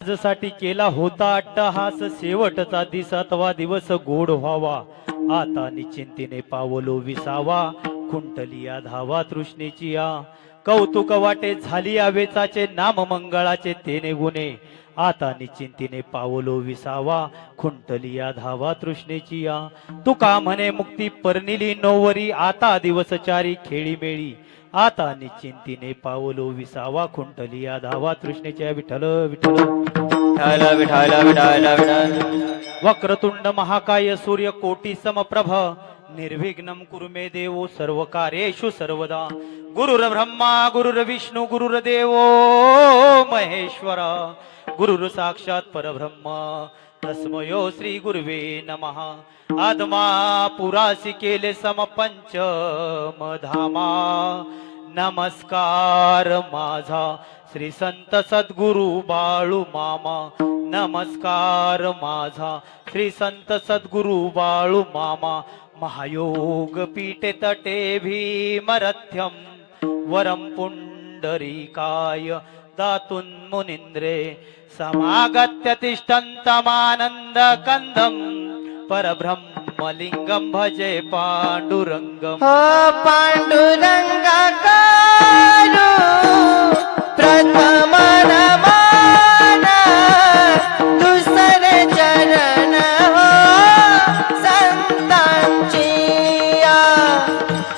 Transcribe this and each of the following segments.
साठी केला होता अट्टहास शेवटचा दिसातवा दिवस गोड व्हावा आता निश्चिंतीने पावलो विसावा खुंटलिया धावा तृष्णेची या कौतुक वाटे झाली आवेचाचे नाम मंगळाचे तेने गुणे आता निश्चिंतीने पावलो विसावा खुंटलिया धावा तृष्णेची या तुका म्हणे मुक्ती परनिली नोवरी आता दिवसचारी खेळी मेळी आता निश्चिंतीने पावलो विसावा खुंटलिया धावा तृष्णेच्या विठ्ठल विठ्ठल विठाला विठाला विठाला विठाला वक्रतुंड महाकाय सूर्य कोटी समप्रभ निर्विघ्नं कुरु मे देवो सर्व कार्येषु सर्वदा गुरुर्ब्रह्मा गुरुर्विष्णू गुरुर्देवो महेश्वर गुरुर् साक्षात परब्रह्म तस्मयो श्री गुरुवे नमः आदमा पुरासी केले समपंचम धामा नमस्कार माझा श्री संत सद्गुरु बाळू मामा नमस्कार माझा श्री संत सद्गुरु बाळू मामा महायोग पीठे तटे भीमरथ्यम वरम पुंडरीकाय दातुन मुनिंद्रे समागत्य तिष्ठन्तमानंद कंदम परब्रह्मलिंगम भजे पांडुरंगम पांडुरंगा कारू प्रथम नमन दुसरे चरण हो संतांची त्यांच्या कृपादाने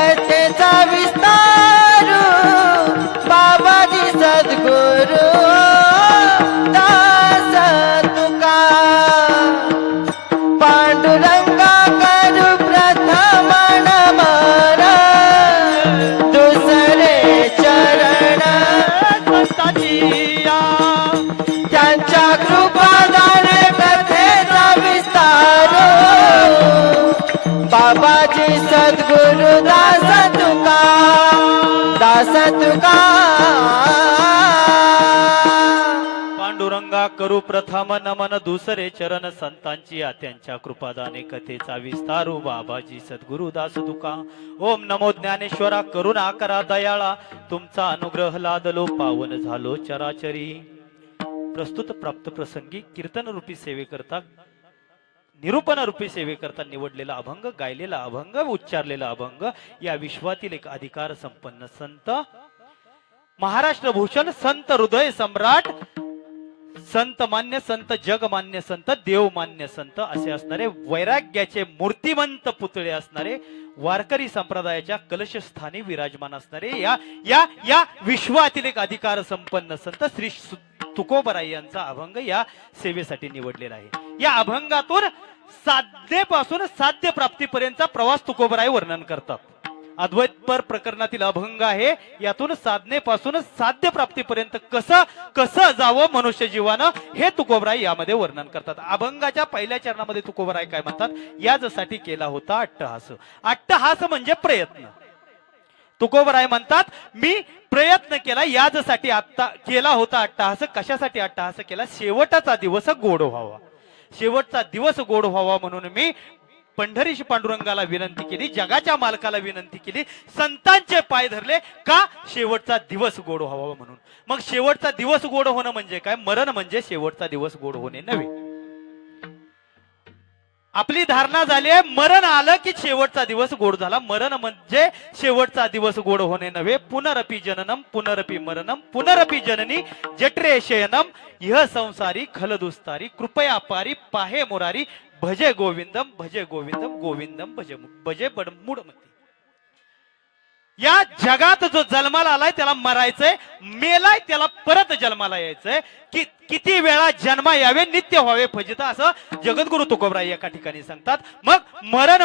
कथेचा विस्तारू बाबाजी सद्गुरु बाबाजी सद्गुरु दास तुका दास तुका पांडुरंगा करू प्रथम नमन दुसरे चरण संतांची त्यांच्या कृपादाने कथेचा विस्तारू बाबाजी सद्गुरु दास तुका ओम नमो ज्ञानेश्वरा करुणा करा दयाळा तुमचा अनुग्रह लादलो पावन झालो चराचरी प्रस्तुत प्राप्त प्रसंगी कीर्तन रूपी सेवेकरता निरूपण रूपी सेवेकरता निवडलेला अभंग गायलेला अभंग उच्चारलेला अभंग या विश्वातील एक अधिकार संपन्न संत महाराष्ट्र भूषण संत हृदय सम्राट संत मान्य संत जगमान्य संत देवमान्य संत असे असणारे वैराग्याचे मूर्तिमंत पुतळे असणारे वारकरी संप्रदायाच्या कलशस्थानी विराजमान असणारे या या या विश्वातील एक अधिकार संपन्न संत श्री तुकोबराय यांचा अभंग या सेवेसाठी निवडलेला आहे। या अभंगातून साध्येपासून साध्य प्राप्तीपर्यंतचा प्रवास तुकोबराय वर्णन करतात। अद्वैतपर प्रकरणातील अभंग आहे। यातून साधनेपासून साध्य प्राप्तीपर्यंत कसं जावं मनुष्य जीवानं हे तुकोबराय यामध्ये वर्णन करतात। अभंगाच्या पहिल्या चरणामध्ये तुकोबराय काय म्हणतात, यासाठी केला होता अट्टहास। अट्टहास म्हणजे प्रयत्न। तुकोबराय म्हणतात मी प्रयत्न केला यासाठी आता केला होता अट्टहास। कशासाठी अट्टहास केला? शेवटचा दिवस गोड व्हावा, शेवटचा दिवस गोड व्हावा म्हणून मी पंढरीश पांडुरंगाला विनंती केली, जगाच्या मालकाला विनंती केली, संतांचे पाय धरले का शेवटचा दिवस गोड व्हावा म्हणून। मग शेवटचा दिवस गोड होणं म्हणजे काय? मरण म्हणजे शेवटचा दिवस गोड होणे नव्हे। आपली धारणा झाली आहे मरण आलं की शेवटचा दिवस गोड झाला। मरण म्हणजे शेवटचा दिवस गोड होणे नव्हे। पुनरपि जननम पुनरपि मरणम पुनरपि जननी जठरे शयनम इह संसारी खलदुस्तारी कृपया पारी पाहे मुरारी भजे गोविंदम गोविंदम भजे भजे मूढमती। या जगात जो जन्माला आलाय त्याला मरायचंय, मेलाय त्याला परत जन्माला यायचंय। किती वेळा जन्मा यावे नित्य व्हावे फजिता असं जगद्गुरु तुकोबराय एका ठिकाणी सांगतात। मग मरण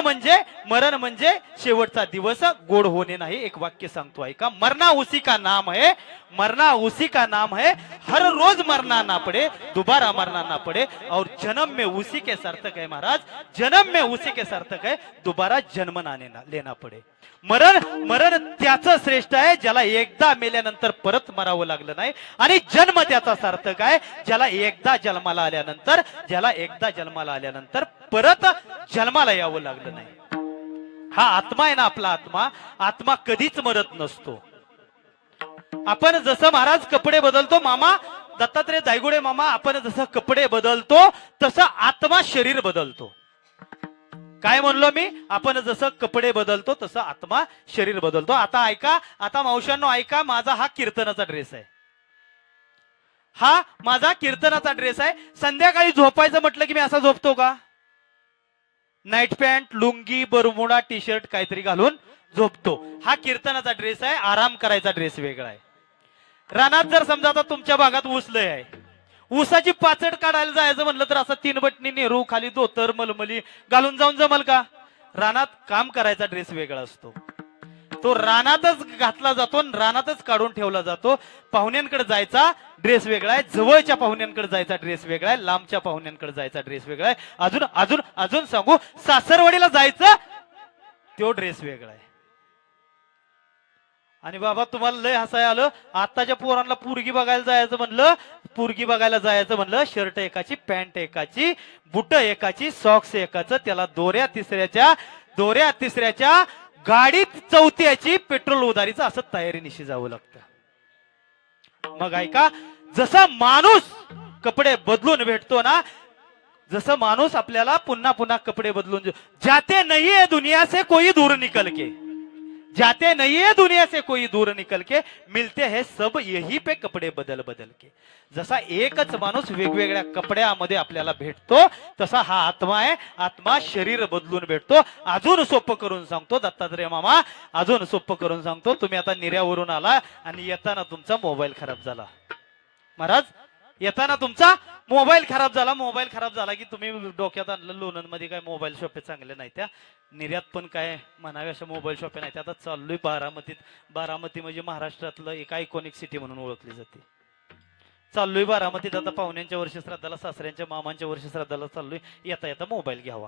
म्हणजे शेवटचा दिवस गोड होणे नाही। एक वाक्य सांगतो ऐका, मरना उसी का नाम है, मरना उसी का नाम है, हर रोज मरना ना पड़े दोबारा मरना ना पड़े, और जन्म में उसी के सार्थक है महाराज, जन्म में उसी के सार्थक है, दोबारा जन्म लेना पड़े। मरण त्याचं श्रेष्ठ आहे ज्याला एकदा मेल्यानंतर परत मरावं लागलं नाही, आणि जन्म त्याचा सार्थक आहे ज्याला एकदा जन्माला आल्यानंतर परत जन्माला यावं लागलं नाही। हा आत्मा आहे ना, आपला आत्मा कधीच मरत नसतो। आपण जसं महाराज कपडे बदलतो मामा दत्तात्रय दायगुडे मामा, आपण जसं कपडे बदलतो तसं आत्मा शरीर बदलतो. काय म्हणलो मी? आपण जसं कपडे बदलतो तसं आत्मा शरीर बदलतो. आता ऐका, आता मावशांनो ऐका, माझा हा कीर्तनाचा ड्रेस आहे. हा माझा कीर्तनाचा ड्रेस आहे. संध्याकाळी झोपायचं म्हटलं की मी असा झोपतो का? Night pant, lungi, Bermuda, T shirt काहीतरी घालून झोपतो. हा कीर्तनाचा ड्रेस आहे. आराम करायचा ड्रेस वेगळा आहे. रानात जर समजा आता तुमच्या भागात ऊस लय आहे, ऊसाची पाचड काढायला जायचं म्हणलं तर असं 3 बटणी नेहरू, खाली धोतर मलमली घालून जाऊन जमल का? रानात काम करायचा ड्रेस वेगळा असतो. तो रानातच घातला जातो, रानातच काढून ठेवला जातो. पाहुण्यांकडे जायचा ड्रेस वेगळा आहे, जवळच्या पाहुण्यांकडे जायचा ड्रेस वेगळा आहे, लांबच्या पाहुण्यांकडे जायचा ड्रेस वेगळा आहे. अजून अजून अजून सांगू, सासरवाडीला जायचं तो ड्रेस वेगळा आहे. आणि बाबा तुम्हाला लय हसाय आलं, आताच्या पोरांना पुरगी बघायला जायचं म्हणलं, पुरगी बघायला जायचं म्हणलं, शर्ट एकाची, पॅन्ट एकाची, बुट एकाची, सॉक्स एकाचं, त्याला दोऱ्या तिसऱ्याच्या गाडीत चौथ्याची, पेट्रोल उधारीचं, असं तयारीनिशी जावं लागतं. मग ऐका, जसा माणूस कपडे बदलून भेटतो ना, जसं माणूस आपल्याला पुन्हा पुन्हा कपडे बदलून, जाते नहीं है दुनिया से कोई दूर निकल के, जाते नहीं है दुनिया से कोई दूर निकल के, मिलते हैं सब यही पे कपडे बदल बदल के. जसा एकच माणूस वेगवेगळ्या कपड्यामध्ये आपल्याला भेटतो, तसा हा आत्मा आहे. आत्मा शरीर बदलून भेटतो. अजून सोपं करून सांगतो दत्तात्रय मामा, अजून सोपं करून सांगतो. तुम्ही आता निर्यावरून आला आणि येताना तुमचा मोबाईल खराब झाला. महाराज, येताना तुमचा मोबाईल खराब झाला. मोबाईल खराब झाला की तुम्ही डोक्यात आणलं लोणंद मध्ये काय मोबाईल शॉपे चांगले नाही, त्या निर्यात पण काय म्हणावे अशा मोबाईल शॉपे नाही. आता चाललोय बारामतीत. बारामती म्हणजे महाराष्ट्रातलं एक आयकॉनिक सिटी म्हणून ओळखली जाते. चाललोय बारामतीत. आता पाहुण्यांच्या वर्ष श्राद्धाला, सासऱ्यांच्या मामांच्या वर्ष श्राद्धाला चाललोय. येता येता मोबाईल घ्यावा.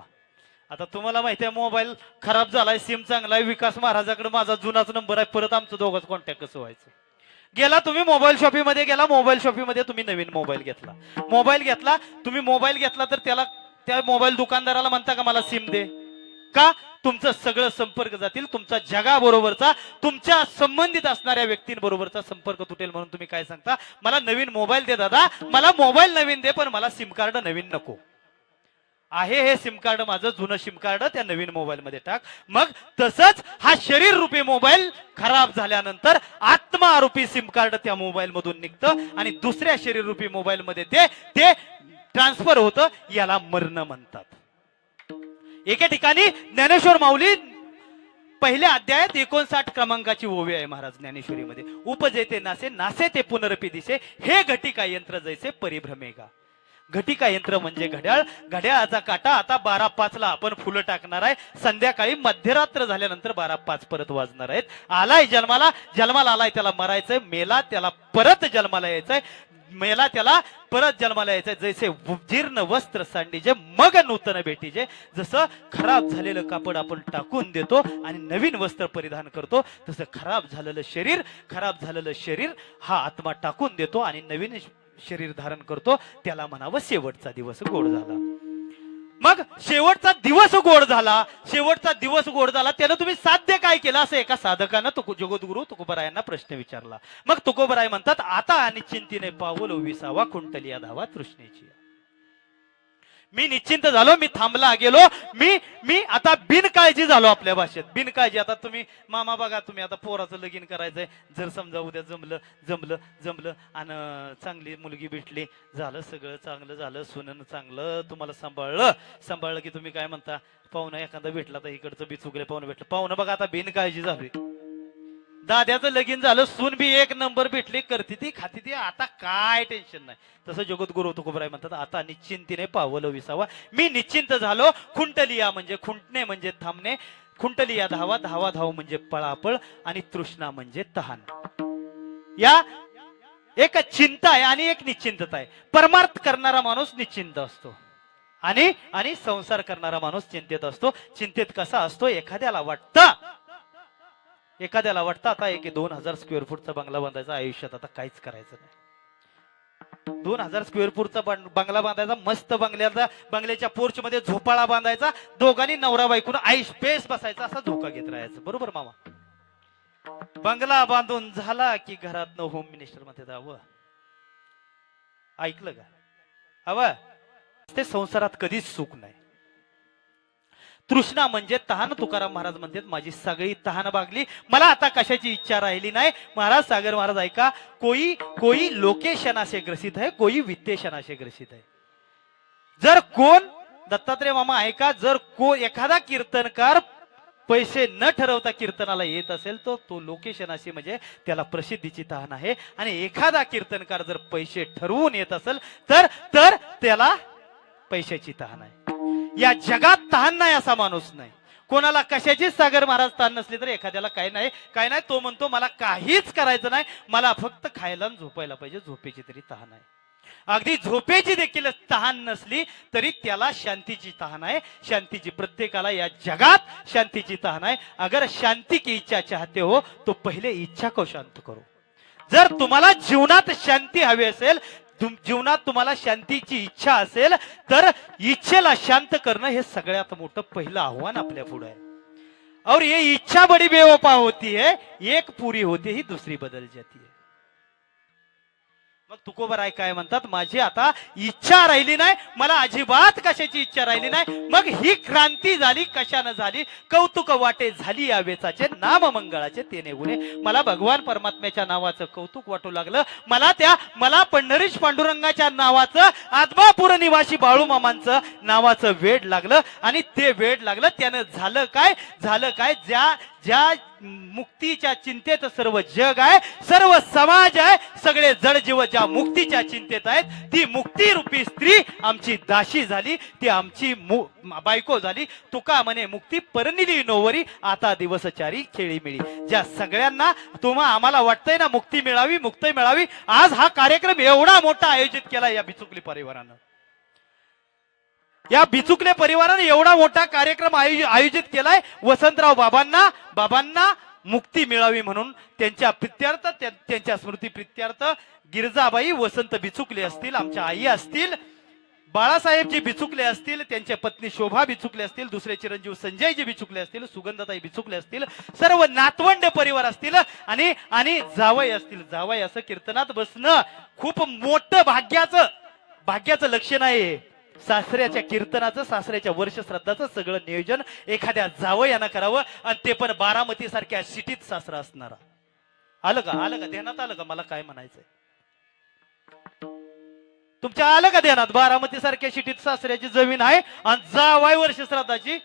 आता तुम्हाला माहिती आहे मोबाईल खराब झालाय, सिम चांगला आहे, विकास महाराजाकडे माझा जुनाच नंबर आहे, परत आमचं दोघंच कॉन्टॅक्ट कसं व्हायचं? गेला तुम्ही मोबाईल शॉपीमध्ये गेला, मोबाईल शॉपीमध्ये तुम्ही नवीन मोबाईल घेतला. मोबाईल घेतला तुम्ही, मोबाईल घेतला तर त्याला, त्या मोबाईल दुकानदाराला म्हणता का मला सिम दे? का? तुमचं सगळं संपर्क जातील, तुमचा जगाबरोबरचा, तुमच्या संबंधित असणाऱ्या व्यक्तींबरोबरचा संपर्क तुटेल. म्हणून तुम्ही काय सांगता? मला नवीन मोबाईल दे दादा, मला मोबाईल नवीन दे, पण मला सिम कार्ड नवीन नको आहे. हे सिम कार्ड माझं जुनं सिम कार्ड त्या नवीन मोबाईल मध्ये टाक. मग तसंच हा शरीर रूपी मोबाईल खराब झाल्यानंतर आत्मा रूपी सिम कार्ड त्या मोबाईल मधून निघतं आणि दुसऱ्या शरीर रूपी मोबाईल मध्ये ते ट्रान्सफर होतं. याला मरण म्हणतात. एके ठिकाणी ज्ञानेश्वर माऊली पहिल्या अध्यायात 59 क्रमांकाची ओवी आहे महाराज ज्ञानेश्वरीमध्ये. उपजेते नासे, नासे ते पुनरपी दिसे, हे घटिका यंत्र जैसे परिभ्रमेगा. घटिका यंत्र म्हणजे घड्याळ. घड्याळाचा काटा आता 12:05 आपण फुलं टाकणार आहे. संध्याकाळी मध्यरात्र झाल्यानंतर 12:05 परत वाजणार आहेत. आलाय जन्माला, जन्माला आलाय, त्याला मरायचंय. मेला त्याला परत जन्माला यायचंय. मेला त्याला परत जन्माला यायचंय. जैसे जीर्ण वस्त्र सांडीजे, मग नूतन भेटीजे. जसं खराब झालेलं कापड आपण टाकून देतो आणि नवीन वस्त्र परिधान करतो, तसं खराब झालेलं शरीर हा आत्मा टाकून देतो आणि नवीन शरीर धारण करतो. त्याला म्हणावं शेवटचा दिवस गोड झाला. मग शेवटचा दिवस गोड झाला, शेवटचा दिवस गोड झाला, त्यानं तुम्ही साध्य काय केलं? असं एका साधकानं जगद्गुरु तुकोबरायांना प्रश्न विचारला. मग तुकोबराय म्हणतात, आता आणि चिंतीने पाऊल विसावा, कुंटलिया धावा तृष्णेची. मी निश्चिंत झालो, मी थांबला गेलो, मी आता बिनकाळजी झालो. आपल्या भाषेत बिनकाळजी. आता तुम्ही मामा बघा, तुम्ही आता पोराचं लगीन करायचंय, जर समजा उद्या जमलं आणि चांगली मुलगी भेटली, झालं सगळं चांगलं झालं, सुनन चांगलं, तुम्हाला सांभाळलं की तुम्ही काय म्हणता, पाहुणा एखादा भेटला तर इकडचं बी चुकले, पाहुणं भेटलं. पाहुणं बघा आता बिनकाळजी झाली. दाद्याचं लगीन झालं, सून बी एक नंबर भेटली, करती ती खाती ती, आता काय टेन्शन नाही. तसं जगद्गुरु तुकोबराय म्हणतात, आता निश्चिंतीने पावलं विसावा. मी निश्चिंत झालो. खुंटलिया म्हणजे खुंटणे म्हणजे थांबणे, खुंटलिया धावा, धावा धाव म्हणजे पळापळ, आणि तृष्णा म्हणजे तहान. या एक चिंता आहे आणि एक निश्चिंतता आहे. परमार्थ करणारा माणूस निश्चिंत असतो आणि संसार करणारा माणूस चिंतेत असतो. चिंतेत कसा असतो? एखाद्याला वाटतं आता 2000 स्क्वेअर फूटचा बंगला बांधायचा, आयुष्यात आता काहीच करायचं नाही. 2000 स्क्वेअर फूटचा बंगला बांधायचा, मस्त बंगल्याच्या पोर्च मध्ये झोपाळा बांधायचा, दोघांनी नवरा बायकोनं आईश पेस बसायचा, असा धोका घेत राहायचं. बरोबर मामा? बंगला बांधून झाला की घरात होम मिनिस्टर मध्ये जावं. ऐकलं का? हव ते संसारात कधीच सुख नाही. तृष्णा म्हणजे तहान. तुकाराम महाराज म्हणतात माझी सगळी तहान भागली, मला आता कशाची इच्छा राहिली नाही. महाराज सागर महाराज ऐका, कोई कोई लोकेशना से ग्रसित है, कोई वित्तेशना से ग्रसित है. जर कोण दत्तात्रय मामा ऐका, जर एखादा कीर्तनकार पैसे न ठरवता कीर्तनाला येत असेल तर तो लोकेशनाशी म्हणजे त्याला प्रसिद्धीची तहान आहे. आणि एखादा कीर्तनकार जर पैसे ठरवून येत असेल तर तर त्याला पैशाची तहान आहे. या जगात तहान नाही असा माणूस नाही. कोणाला कशाची सागर महाराज तहान नसली तर एखाद्याला काय नाही तो म्हणतो मला काहीच करायचं नाही, मला फक्त खायला आणि झोपायला पाहिजे, झोपेची तरी तहान आहे. अगदी झोपेची देखील तहान नसली तरी त्याला शांतीची तहान आहे. शांतीची प्रत्येकाला या जगात शांतीची तहान आहे. अगर शांती की इच्छा चाहते हो तो पहिले इच्छा को शांत करो. जर तुम्हाला जीवनात शांती हवी असेल, जीवनात तुम्हाला शांतीची इच्छा असेल तर इच्छेला शांत करणं हे सगळ्यात मोठं पहिलं आव्हान आपल्या पुढे आहे. और ये इच्छा बड़ी बेवफा होती है, एक पूरी होते ही दूसरी बदल जाती है. मग तुकोबराय काय म्हणतात, माझी आता इच्छा राहिली नाही, मला अजिबात कशाची इच्छा राहिली नाही. मग ही क्रांती झाली कशानं झाली? कौतुक वाटे झाली या वेचाचे, नाम मंगळाचे तेने गुणे. मला भगवान परमात्म्याच्या नावाचं कौतुक वाटू लागलं. मला पंढरीश पांडुरंगाच्या नावाचं, आत्मापूर निवासी बाळूमामांचं नावाचं वेड लागलं. आणि ते वेड लागलं त्यानं झालं काय? ज्या मुक्तीच्या चिंतेत सर्व जग आहे, सर्व समाज आहे, सगळे जड जीव ज्या मुक्तीच्या चिंतेत आहेत, ती मुक्ती रूपी स्त्री आमची दाशी झाली, ती आमची बायको झाली. तुका म्हणे मुक्ती परनिली नोवरी, आता दिवसचारी खेळी मिळी. ज्या सगळ्यांना आम्हाला वाटतंय ना मुक्ती मिळावी, आज हा कार्यक्रम एवढा मोठा आयोजित केला या बिचुकली परिवारानं. या बिचुकले परिवाराने एवढा मोठा कार्यक्रम आयोजित केलाय वसंतराव बाबांना मुक्ती मिळावी म्हणून. त्यांच्या प्रित्यार्थ, त्यांच्या स्मृती प्रित्यार्थ गिरजाबाई वसंत बिचुकले असतील, आमच्या आई असतील, बाळासाहेबजी बिचुकले असतील, त्यांच्या पत्नी शोभा बिचुकले असतील, दुसरे चिरंजीव संजयजी बिचुकले असतील, सुगंधाताई बिचुकले असतील, सर्व नातवंड परिवार असतील आणि जावई असतील. जावई असं कीर्तनात बसणं खूप मोठं भाग्याचं लक्षण आहे. सासऱ्याच्या कीर्तनाचं, सासऱ्याच्या वर्ष श्राद्धाचं सगळं नियोजन एखाद्या जावयानं करावं, आणि ते पण बारामती सारख्या सिटीत सासरा असणारा. आलं का ध्यानात आलं का मला काय म्हणायचंय? तुमच्या आलं का ध्यानात? बारामती सारख्या सिटीत सासऱ्याची जमीन आहे आणि जावाय वर्ष श्राद्धाची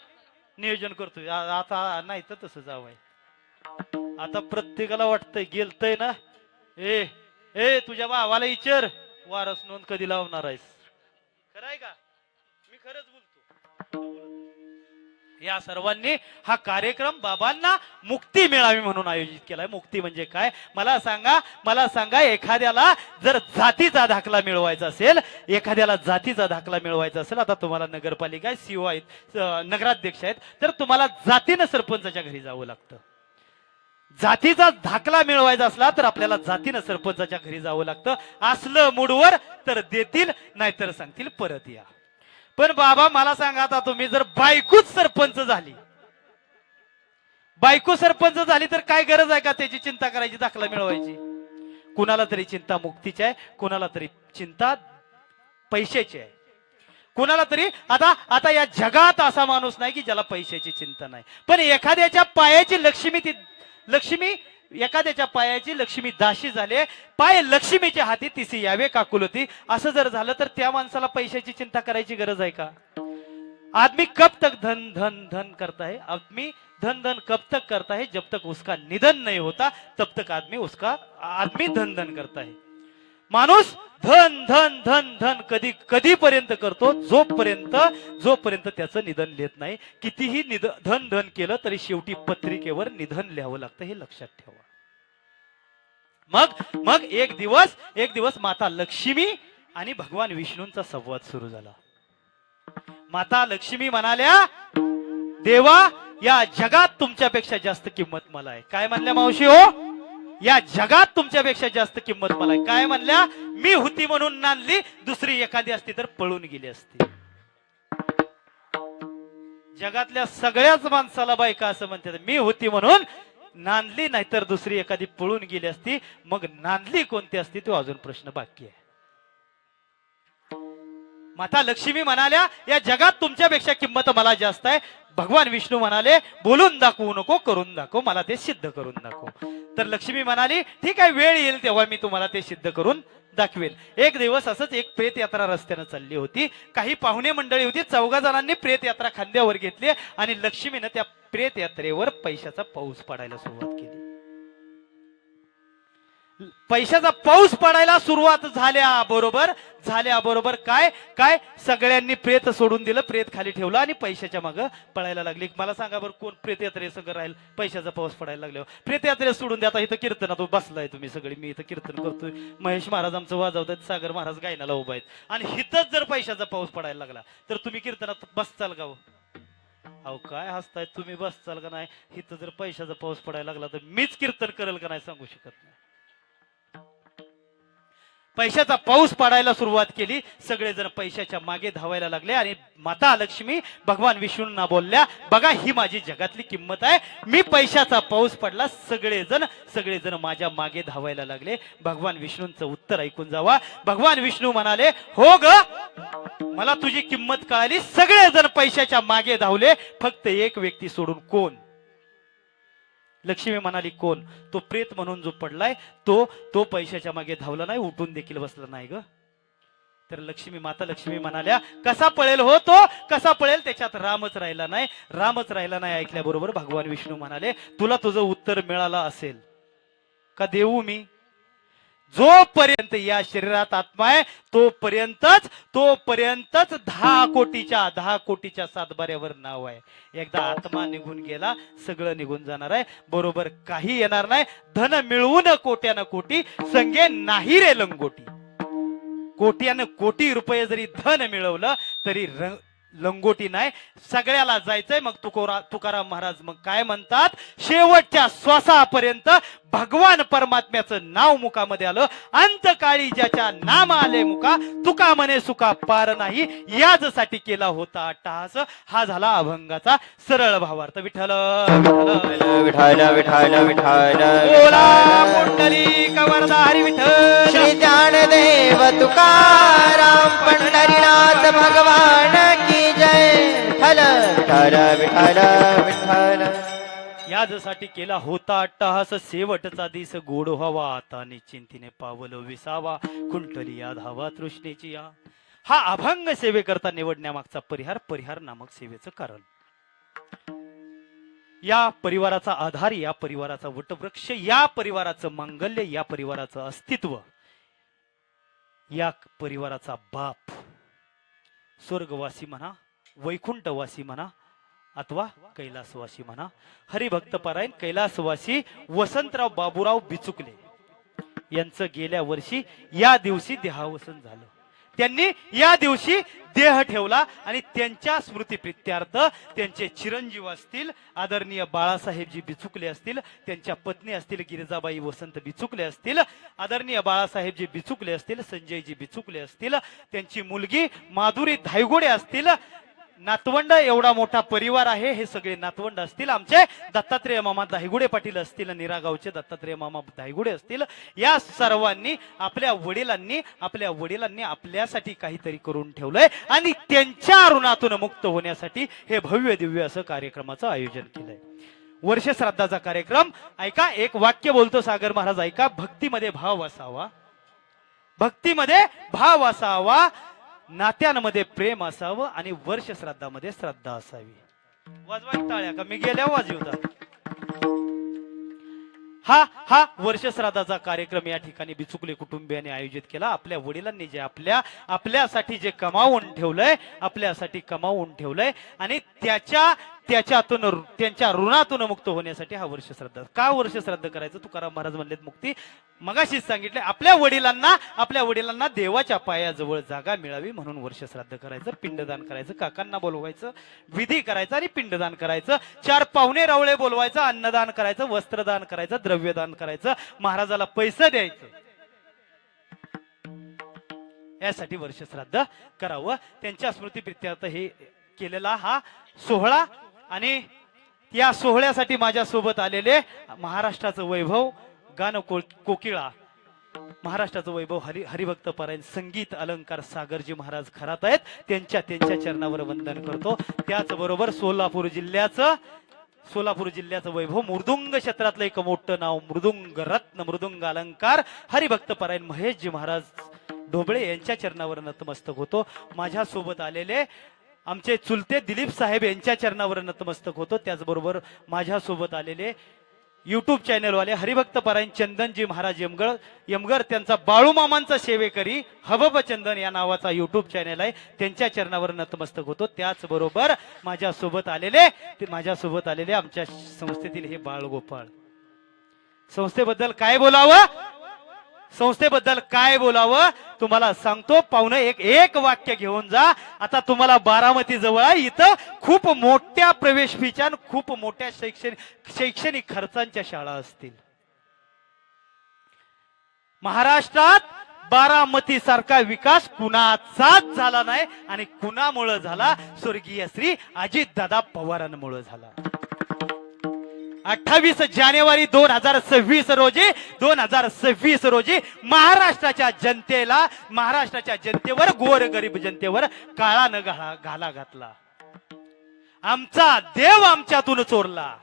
नियोजन करतोय. आता नाही तर तसं जावाय. आता प्रत्येकाला वाटतंय गेलतय ना, ए तुझ्या भावाला विचार वारस नोंद कधी लावणार आहेस. खरं आहे का? मी खरंच बोलतो. या सर्वांनी हा कार्यक्रम बाबांना मुक्ती मिळावी म्हणून आयोजित केलाय. मुक्ती म्हणजे काय मला सांगा. एखाद्याला जर जातीचा दाखला मिळवायचा असेल, आता तुम्हाला नगरपालिका सीओ आहेत, नगराध्यक्ष आहेत, तर तुम्हाला जातीनं सरपंचाच्या घरी जावं लागतं. जातीचा दाखला मिळवायचा असला तर आपल्याला जातीनं सरपंचाच्या घरी जावं लागतं. असलं मूडवर तर देतील, नाहीतर सांगतील परत या. पण बाबा मला सांगा, आता तुम्ही जर बायकोच सरपंच झाली तर काय गरज आहे का त्याची चिंता करायची, दाखला मिळवायची? कुणाला तरी चिंता मुक्तीची आहे, कुणाला तरी चिंता पैशाची आहे, कुणाला तरी आता या जगात असा माणूस नाही की ज्याला पैशाची चिंता नाही. पण एखाद्याच्या पायाची एखाद्याच्या पायाची लक्ष्मी दाशी झाले, पाय लक्ष्मीच्या हाती तिसी यावे काकुलती. असं जर झालं तर त्या माणसाला पैशाची चिंता करायची गरज आहे का? आदमी कब तक धन धन धन करता है, आदमी धन धन कब तक करता है, जब तक उसका निधन नहीं होता तब तक आदमी धन धन करता है. माणूस धन धन धन धन कधीपर्यंत करतो? जोपर्यंत त्याचं निधन लिहित नाही. कितीही धन धन केलं तरी शेवटी पत्रिकेवर निधन लिहावं लागतं, हे लक्षात ठेवा. मग एक दिवस माता लक्ष्मी आणि भगवान विष्णूंचा संवाद सुरू झाला. माता लक्ष्मी म्हणाल्या, देवा या जगात तुमच्यापेक्षा जास्त किंमत मला आहे. काय म्हणल्या मावशी हो? या जगात तुमच्यापेक्षा जास्त किंमत मला आहे. काय म्हणल्या? मी होती म्हणून नांदली, दुसरी एखादी असती तर पळून गेली असती. जगातल्या सगळ्याच माणसाला बायका असं म्हणतात, मी होती म्हणून नांदली नाहीतर दुसरी एखादी पळून गेली असती, मग नांदली कोणती असती तो अजून प्रश्न बाकी आहे. माता लक्ष्मी म्हणाल्या, या जगात तुमच्यापेक्षा किंमत मला जास्त आहे. भगवान विष्णू म्हणाले, बोलून दाखवू नको, करून दाखव, मला ते सिद्ध करून दाखव. तर लक्ष्मी म्हणाली, ठीक आहे, वेळ येईल तेव्हा मी तुम्हाला ते सिद्ध करून दाखवेल. एक दिवस असंच एक प्रेत यात्रा रस्त्यानं चालली होती. काही पाहुणे मंडळी होती. 4 जणांनी प्रेत यात्रा खांद्यावर घेतली आणि लक्ष्मीनं त्या प्रेत यात्रेवर पैशाचा पाऊस पडायला सुरुवात केली. पैशाचा पाऊस पडायला सुरुवात झाल्याबरोबर काय काय सगळ्यांनी प्रेत सोडून दिलं, प्रेत खाली ठेवलं आणि पैशाच्या मागं पळायला लागली. मला सांगा बरं, कोण प्रेत यात्रे सगळं राहील पैशाचा पाऊस पडायला लागल्यावर? प्रेत यात्रे सोडून द्या. आता इथं कीर्तनात बसलाय तुम्ही सगळे, मी इथं कीर्तन करतोय, महेश महाराज आमचं वाजवतात, सागर महाराज गायनाला उभा आहेत, आणि हिथंच जर पैशाचा पाऊस पडायला लागला तर तुम्ही कीर्तनात बसचाल का हो? अहो काय हसताय तुम्ही, बसचाल का नाही? हिथं जर पैशाचा पाऊस पडायला लागला तर मीच कीर्तन करेल का नाही सांगू शकत नाही. पैशाचा पाऊस पडायला सुरुवात केली. सगळेजण पैशाच्या मागे धावायला लागले आणि माता लक्ष्मी भगवान विष्णूंना बोलल्या, बघा ही माझी जगातली किंमत आहे. मी पैशाचा पाऊस पडला, सगळेजण माझ्या मागे धावायला लागले. भगवान विष्णूंचं उत्तर ऐकून जावा. भगवान विष्णू म्हणाले, हो ग, मला तुझी किंमत कळाली. सगळेजण पैशाच्या मागे धावले, फक्त एक व्यक्ती सोडून. कोण? लक्ष्मी म्हणाली, कोण? तो प्रेत म्हणून जो पडलाय तो पैशाच्या मागे धावला नाही, उठून देखील बसला नाही ग. तर माता लक्ष्मी म्हणाल्या, कसा पळेल हो तो, कसा पळेल? त्याच्यात रामच राहिला नाही. ऐकल्याबरोबर भगवान विष्णू म्हणाले, तुला तुझं उत्तर मिळालं असेल का देऊ मी? जोपर्यंत या शरीरात आत्मा आहे तोपर्यंतच 10 कोटीच्या सातबाऱ्यावर नाव आहे. एकदा आत्मा निघून गेला, सगळं निघून जाणार आहे, बरोबर काही येणार नाही. धन मिळवून कोट्यानं कोटी, संगे नाही रे लंगोटी. कोट्यानं कोटी रुपये जरी धन मिळवलं तरी लंगोटी नाही. सगळ्याला जायचंय. मग तुकाराम महाराज मग काय म्हणतात, शेवटच्या श्वासापर्यंत भगवान परमात्म्याचं नाव मुखामध्ये आलं. अंतकाळी ज्याच्या नाम आले मुका, तुका म्हणे सुका पार नाही, याचसाठी केला होता अट्टहास. हा झाला अभंगाचा सरळ भावार्थ. विठ्ठल विठ्ठल विठ्ठल विठ्ठल बोला पुंडलिक वरदा हरी विठ्ठल. श्री ज्ञानदेव तुकाराम पंढरीनाथ भगवान की जय. विठ्ठल विठ्ठल विठ्ठल विठ्ठल. यासाठी केला होता अट्टहास, शेवटचा दिस गोड व्हावा, आता निश्चिंतीने पावल विसावा, खुंटली या धावा तृष्णेची या. हा अभंग सेवेकरता निवडण्यामागचा परिहार नामक सेवेचं कारण. या परिवाराचा आधार, या परिवाराचा वटवृक्ष, या परिवाराचं मांगल्य, या परिवाराचं अस्तित्व, या परिवाराचा बाप स्वर्गवासी म्हणा, वैकुंठवासी म्हणा अथवा कैलासवासी म्हणा, हरिभक्तपरायण कैलासवासी वसंतराव बाबूराव बिचुकले यांचं गेल्या वर्षी या दिवशी देहावसन झालं. त्यांनी या दिवशी देह ठेवला आणि त्यांच्या स्मृतीप्रित्यर्थ त्यांचे चिरंजीव असतील आदरणीय बाळासाहेबजी बिचुकले असतील, त्यांच्या पत्नी असतील गिरिजाबाई वसंत बिचुकले असतील, आदरणीय बाळासाहेबजी बिचुकले असतील, संजयजी बिचुकले असतील, त्यांची मुलगी माधुरी धायगुडे असतील. नातवंड एवढा मोठा परिवार आहे. हे सगळे नातवंड असतील. आमचे दत्तात्रेय मामा धायगुडे पाटील असतील, निरागावचे दत्तात्रेय मामा धायगुडे असतील. या सर्वांनी आपल्या वडिलांनी आपल्यासाठी काहीतरी करून ठेवलंय आणि त्यांच्या ऋणातून मुक्त होण्यासाठी हे भव्य दिव्य असं कार्यक्रमाचं आयोजन केलंय. वर्ष श्राद्धाचा कार्यक्रम ऐका. एक वाक्य बोलतो सागर महाराज, ऐका. भक्तीमध्ये भाव असावा, नात्यांमध्ये प्रेम असावं आणि वर्ष श्राद्धामध्ये श्रद्धा असावी. वाजवा टाळ्या का मी गेल्या वाजवता. हा वर्ष श्राद्धाचा कार्यक्रम या ठिकाणी बिचुकले कुटुंबियांनी आयोजित केला. आपल्या वडिलांनी जे आपल्यासाठी जे कमावून ठेवलंय आणि त्याच्यातून त्यांच्या ऋणातून मुक्त होण्यासाठी हा वर्ष श्राद्ध. का वर्ष श्राद्ध करायचं? तुकाराम महाराज म्हणलेत मुक्ती. मगाशीच सांगितले, आपल्या वडिलांना देवाच्या पायाजवळ जागा मिळावी म्हणून वर्ष श्राद्ध करायचं, पिंडदान करायचं, काकांना बोलवायचं, विधी करायचा आणि पिंडदान करायचं, 4 पाहुणे रावळे बोलवायचं, अन्नदान करायचं, वस्त्रदान करायचं, द्रव्यदान करायचं, महाराजाला पैसे द्यायचं. यासाठी वर्ष श्राद्ध करावं. त्यांच्या स्मृतीप्रित्यर्थ हे केलेला हा सोहळा आणि या सोहळ्यासाठी माझ्या सोबत आलेले महाराष्ट्राचं वैभव कोकिळा, महाराष्ट्राचं वैभव हरिभक्त परायण संगीत अलंकार सागरजी महाराज खरात आहेत. त्यांच्या चरणावर वंदन करतो. त्याचबरोबर सोलापूर जिल्ह्याचं वैभव मृदुंग क्षेत्रातलं एक मोठं नाव मृदुंग रत्न मृदुंग अलंकार हरिभक्त परायण महेशजी महाराज ढोबळे यांच्या चरणावर नतमस्तक होतो. माझ्या सोबत आलेले आमचे चुलते दिलीप साहेब यांच्या चरणावर नतमस्तक होतो. त्याचबरोबर माझ्या सोबत आलेले युट्यूब चॅनलवाले हरिभक्त परायण चंदनजी महाराज यमगर त्यांचा बाळूमामांचा सेवेकरी हबब चंदन या नावाचा युट्यूब चॅनल आहे. त्यांच्या चरणावर नतमस्तक होतो. त्याचबरोबर माझ्यासोबत आलेले आमच्या संस्थेतील हे बाळगोपाळ. संस्थेबद्दल काय बोलावं तुम्हाला सांगतो. पाहुणे एक वाक्य घेऊन जा. आता तुम्हाला बारामती जवळ आहे. इथं खूप मोठ्या प्रवेश फीच्या खूप मोठ्या शैक्षणिक खर्चांच्या शाळा असतील. महाराष्ट्रात बारामती सारखा विकास कुणाचाच झाला नाही आणि कुणामुळे झाला? स्वर्गीय श्री अजितदादा पवारांमुळे झाला. 28 जानेवारी 2026 रोजी महाराष्ट्राच्या जनतेवर गोरगरीब जनतेवर काळा न घाला घातला. आमचा देव आमच्यातून चोरला.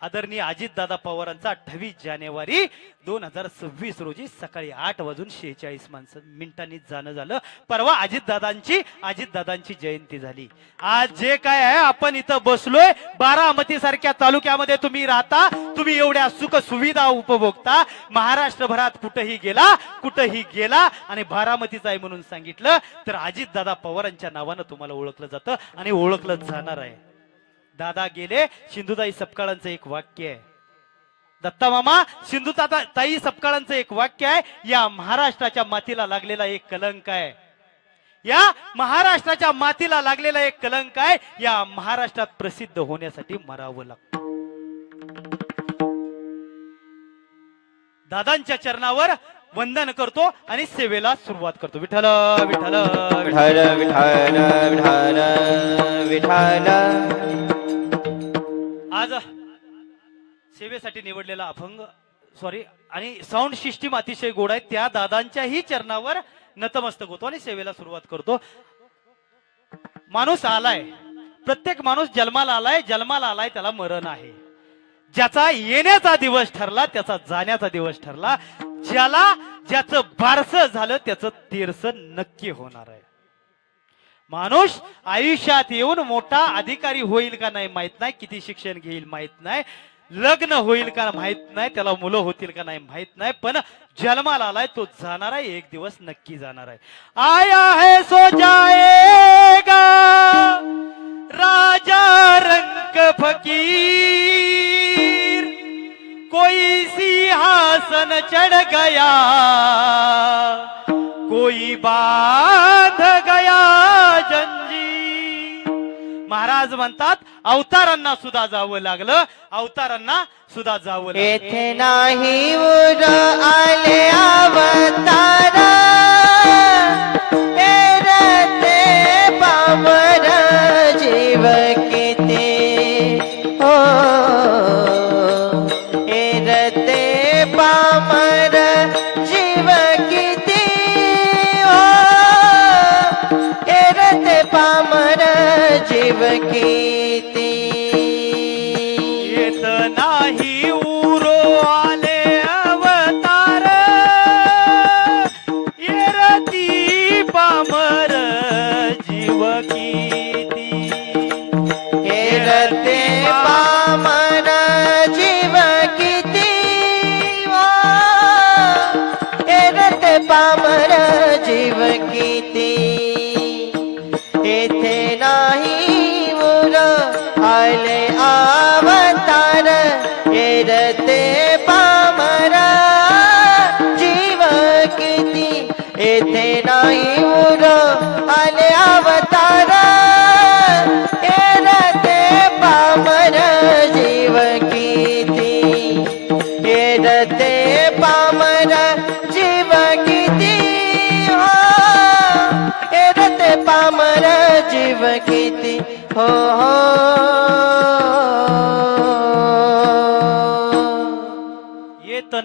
आदरणीय अजितदादा पवारांचा 28 जानेवारी 2026 रोजी सकाळी 8:46 जाणं झालं. परवा अजितदादांची जयंती झाली. आज जे काय आहे आपण इथं बसलोय बारामती सारख्या तालुक्यामध्ये तुम्ही राहता. तुम्ही एवढ्या सुख सुविधा उपभोगता. महाराष्ट्रभरात कुठेही गेला आणि बारामतीचा आहे म्हणून सांगितलं तर अजितदादा पवारांच्या नावानं तुम्हाला ओळखलं जातं आणि ओळखलं जाणार आहे. दादा गेले. सिंधुताई सपकाळांचं एक वाक्य आहे. दत्ता मामा सिंधुताई सपकाळांचं एक वाक्य आहे. या महाराष्ट्राच्या मातीला लागलेला एक कलंक आहे. या महाराष्ट्रात प्रसिद्ध होण्यासाठी मरावं लागतं. दादांच्या चरणावर वंदन करतो आणि सेवेला सुरुवात करतो. विठ्ठल विठ्ठल विठ्ठल विठ्ठल विठ्ठल. आज सेवेसाठी निवडलेला आणि साऊंड सिस्टीम अतिशय गोड आहे. त्या दादांच्याही चरणावर नतमस्तक होतो आणि सेवेला सुरुवात करतो. माणूस आलाय, प्रत्येक माणूस जन्माला आलाय त्याला मरण आहे. ज्याचा येण्याचा दिवस ठरला त्याचा जाण्याचा दिवस ठरला. ज्याचं बारसं झालं त्याचं तेरसं नक्की होणार आहे. माणूस आयुष्यात येऊन मोठा अधिकारी होईल का नाही माहित नाही, किती शिक्षण घेईल माहित नाही, लग्न होईल का माहित नाही, त्याला मुलं होतील का नाही माहित नाही, पण जन्माला आलाय तो जाणार आहे. एक दिवस नक्की जाणार आहे. आया है सो जाएगा राजा रंक फकीर, कोई सिंहासन चढ़ गया कोई बांध गया जंजीर. महाराज म्हणतात अवतारांना सुद्धा जावं लागलं. येथे नाही उर आले अवतार, एरते पामर जीव किती हो, एरते पामर जीव किती हो, एरते पामर जीव किती. येत नाही उरो आले अवतार, येरती पामर जीव किती. एरते पामर जीव किती वा, एरते पामर जीव किती. येथे नाही उर आले अवतार, एरते पामर जीव किती. येथे नाही उर आले अवतार, एरते पामर जीव किती. एरते पामर जीव किती हो,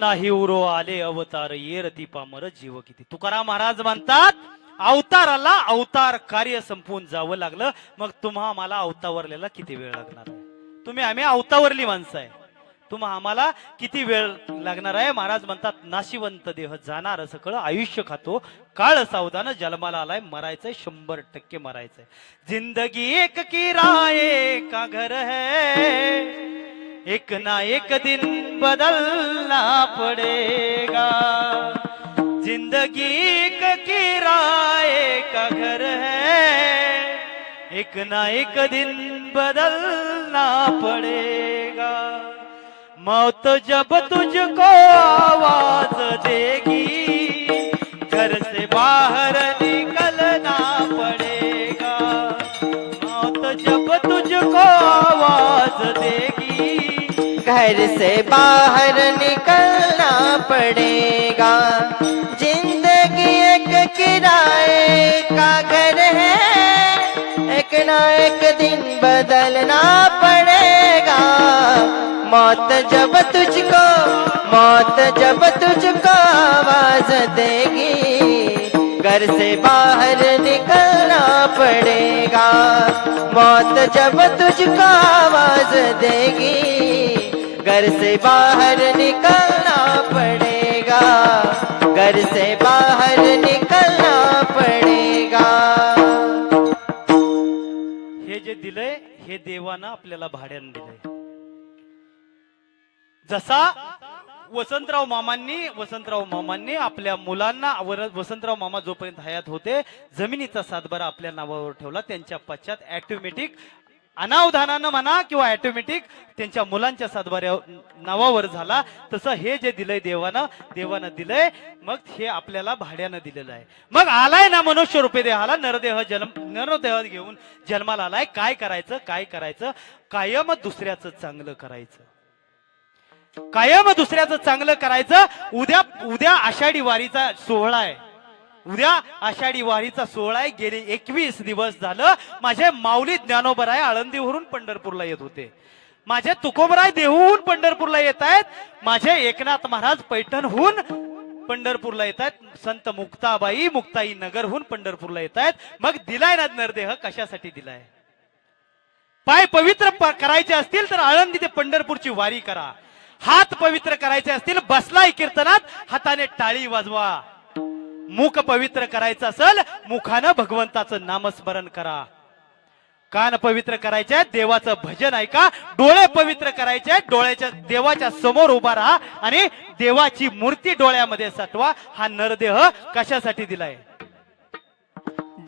नाही उरो आले अवतार येरती पामर जीव किती. तुकाराम महाराज म्हणतात अवताराला अवतार कार्य संपवून जावं लागलं, मग तुम्हा आम्हाला अवतावरलेला किती वेळ लागणार आहे. तुम्ही आम्ही अवतावरली माणसं आहे, तुम्हा आम्हाला किती वेळ लागणार आहे. महाराज म्हणतात नाशिवंत देह जाणार सकळ आयुष्य खातो, काळ सावधान जन्माला आलाय, मरायचंय 100% मरायचंय. जिंदगी एक किराए का घर है, एक ना एक दिन बदलना पड़ेगा. जिंदगी एक किराए का घर है, एक ना एक दिन बदलना पड़ेगा. मौत जब तुझको आवाज देगी, घर से बाहर निकलना पड़ेगा. मौत जब तुझको आवाज देगी, घर से बाहर निकलना पड़ेगा. जिंदगी एक किराए का घर है, एक ना एक दिन बदलना पड़ेगा. मौत जब तुझको आवाज देगी, घर से बाहर निकलना पड़ेगा. मौत जब तुझको आवाज देगी, घर से बाहर निकलना पड़ेगा. घर से बाहर निकलना पड़ेगा. हे जे दिलंय हे देवानं आपल्याला भाड्यानं दिलंय. जसा वसंतराव मामांनी आपल्या मुलांना, वसंतराव मामा जोपर्यंत हयात होते जमिनीचा सातबारा आपल्या नावावर ठेवला, त्यांच्या पश्चात ऑटोमॅटिक अनावधानानं म्हणा किंवा ऑटोमॅटिक त्यांच्या मुलांच्या सातबाऱ्या नावावर झाला. तसं हे जे दिलंय देवानं दिलंय, मग हे आपल्याला भाड्यानं दिलेलं आहे. मग आलाय ना मनुष्य रूपे देहाला, नरदेह घेऊन जन्माला आलाय. काय करायचं कायम दुसऱ्याचं चांगलं करायचं, कायम दुसऱ्याचं चांगलं करायचं. उद्या आषाढी वारीचा सोहळा आहे, गेले 21 दिवस झालं माझे माऊली ज्ञानोबराय आळंदीवरून पंढरपूरला येत होते, माझे तुकोबराय देहूहून पंढरपूरला येत आहेत, माझे एकनाथ महाराज पैठणहून पंढरपूरला येत आहेत, संत मुक्ताई नगरहून पंढरपूरला येत आहेत. मग दिलाय ना नरदेह, कशासाठी दिलाय? पाय पवित्र करायचे असतील तर आळंदी ते पंढरपूरची वारी करा. हात पवित्र करायचे असतील बसलाय कीर्तनात हाताने टाळी वाजवा. मुख पवित्र करायचं असेल मुखानं भगवंताचं नामस्मरण करा. कान पवित्र करायचे देवाचं भजन ऐका. डोळे पवित्र करायचे डोळ्याच्या देवाच्या समोर उभा राहा आणि देवाची मूर्ती डोळ्यामध्ये साठवा. हा नरदेह कशासाठी दिलाय?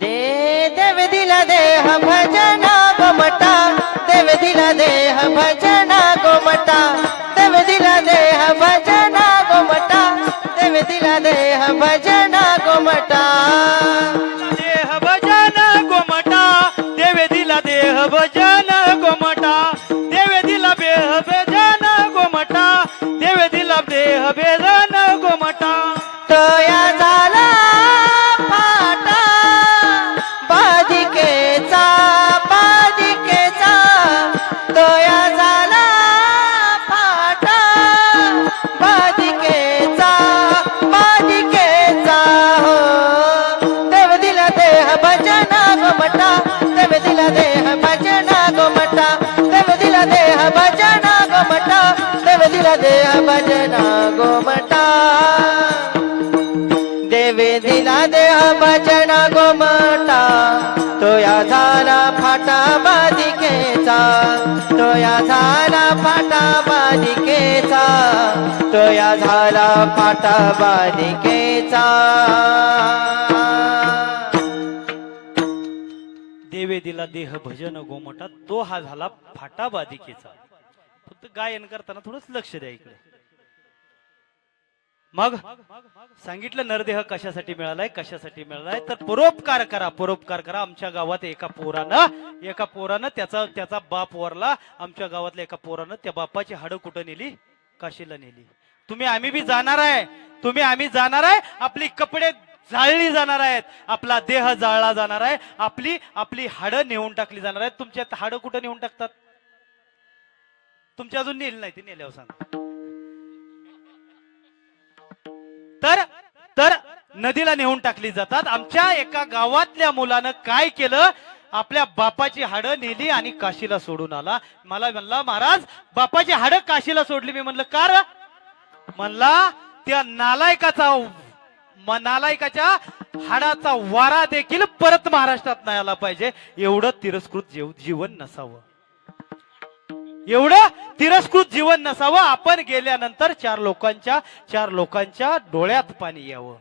देव दिला देह भजना गोमटा, देव दिला देह भजना गोमटा, देव दिला देह भजना गोमटा, देव दिला देह भजना गोमटा. देह भजन गोमटा, देव दिला देह भजन गोमटा, देव दिला देह भजन गोमटा, देव दिला देह भजन गोमटा. तोया झाला फाटा बाधिकेचा, तोया झाला फाटा बाधिकेचा हो. देव दिला देह भजना गोमटा, देव दिला देह भजना गोमटा, देव दिला देह भजना गोमटा, देव दिला देह भजना गोमटा. देवे दिला देह भजना गोमटा, तोया झाला फाटा बाधिकेचा, तोया झाला फाटा बाधिकेचा, तोया झाला फाटा बाधिकेचा. देवे दिला देह भजन गोमटा, तो हा झाला फाटा बाधिकेचा. फक्त गायन करताना थोडंच लक्ष द्या इकडे. मग सांगितलं नरदेह कशासाठी मिळालाय, तर परोपकार करा. आमच्या गावात एका पोरानं त्याचा बाप वरला. आमच्या गावातल्या एका पोरानं त्या बापाची हाडं कुठं नेली? काशीला नेली. आम्ही बी जाणार आहे. आपली कपडे जाळली जाणार आहेत, आपला देह जाळला जाणार आहे, आपली हाडं नेऊन टाकली जाणार आहेत. तुमच्या हाडं कुठं नेऊन टाकतात? तुमच्या अजून नेली नाही, ती नेल्यावर सांग. तर तर नदीला नेऊन टाकली जातात. आमच्या एका गावातल्या मुलानं काय केलं, आपल्या बापाची हाडं नेली आणि काशीला सोडून आला. मला म्हणला, महाराज बापाची हाडं काशीला सोडली. मी म्हणलं का रे? म्हणला त्या नालायकाच्या हाडाचा वारा देखील परत महाराष्ट्रात नाही आला पाहिजे. एवढं तिरस्कृत जीवन नसावं, एवढं तिरस्कृत जीवन नसावं. आपण गेल्यानंतर चार लोकांच्या डोळ्यात पाणी यावं,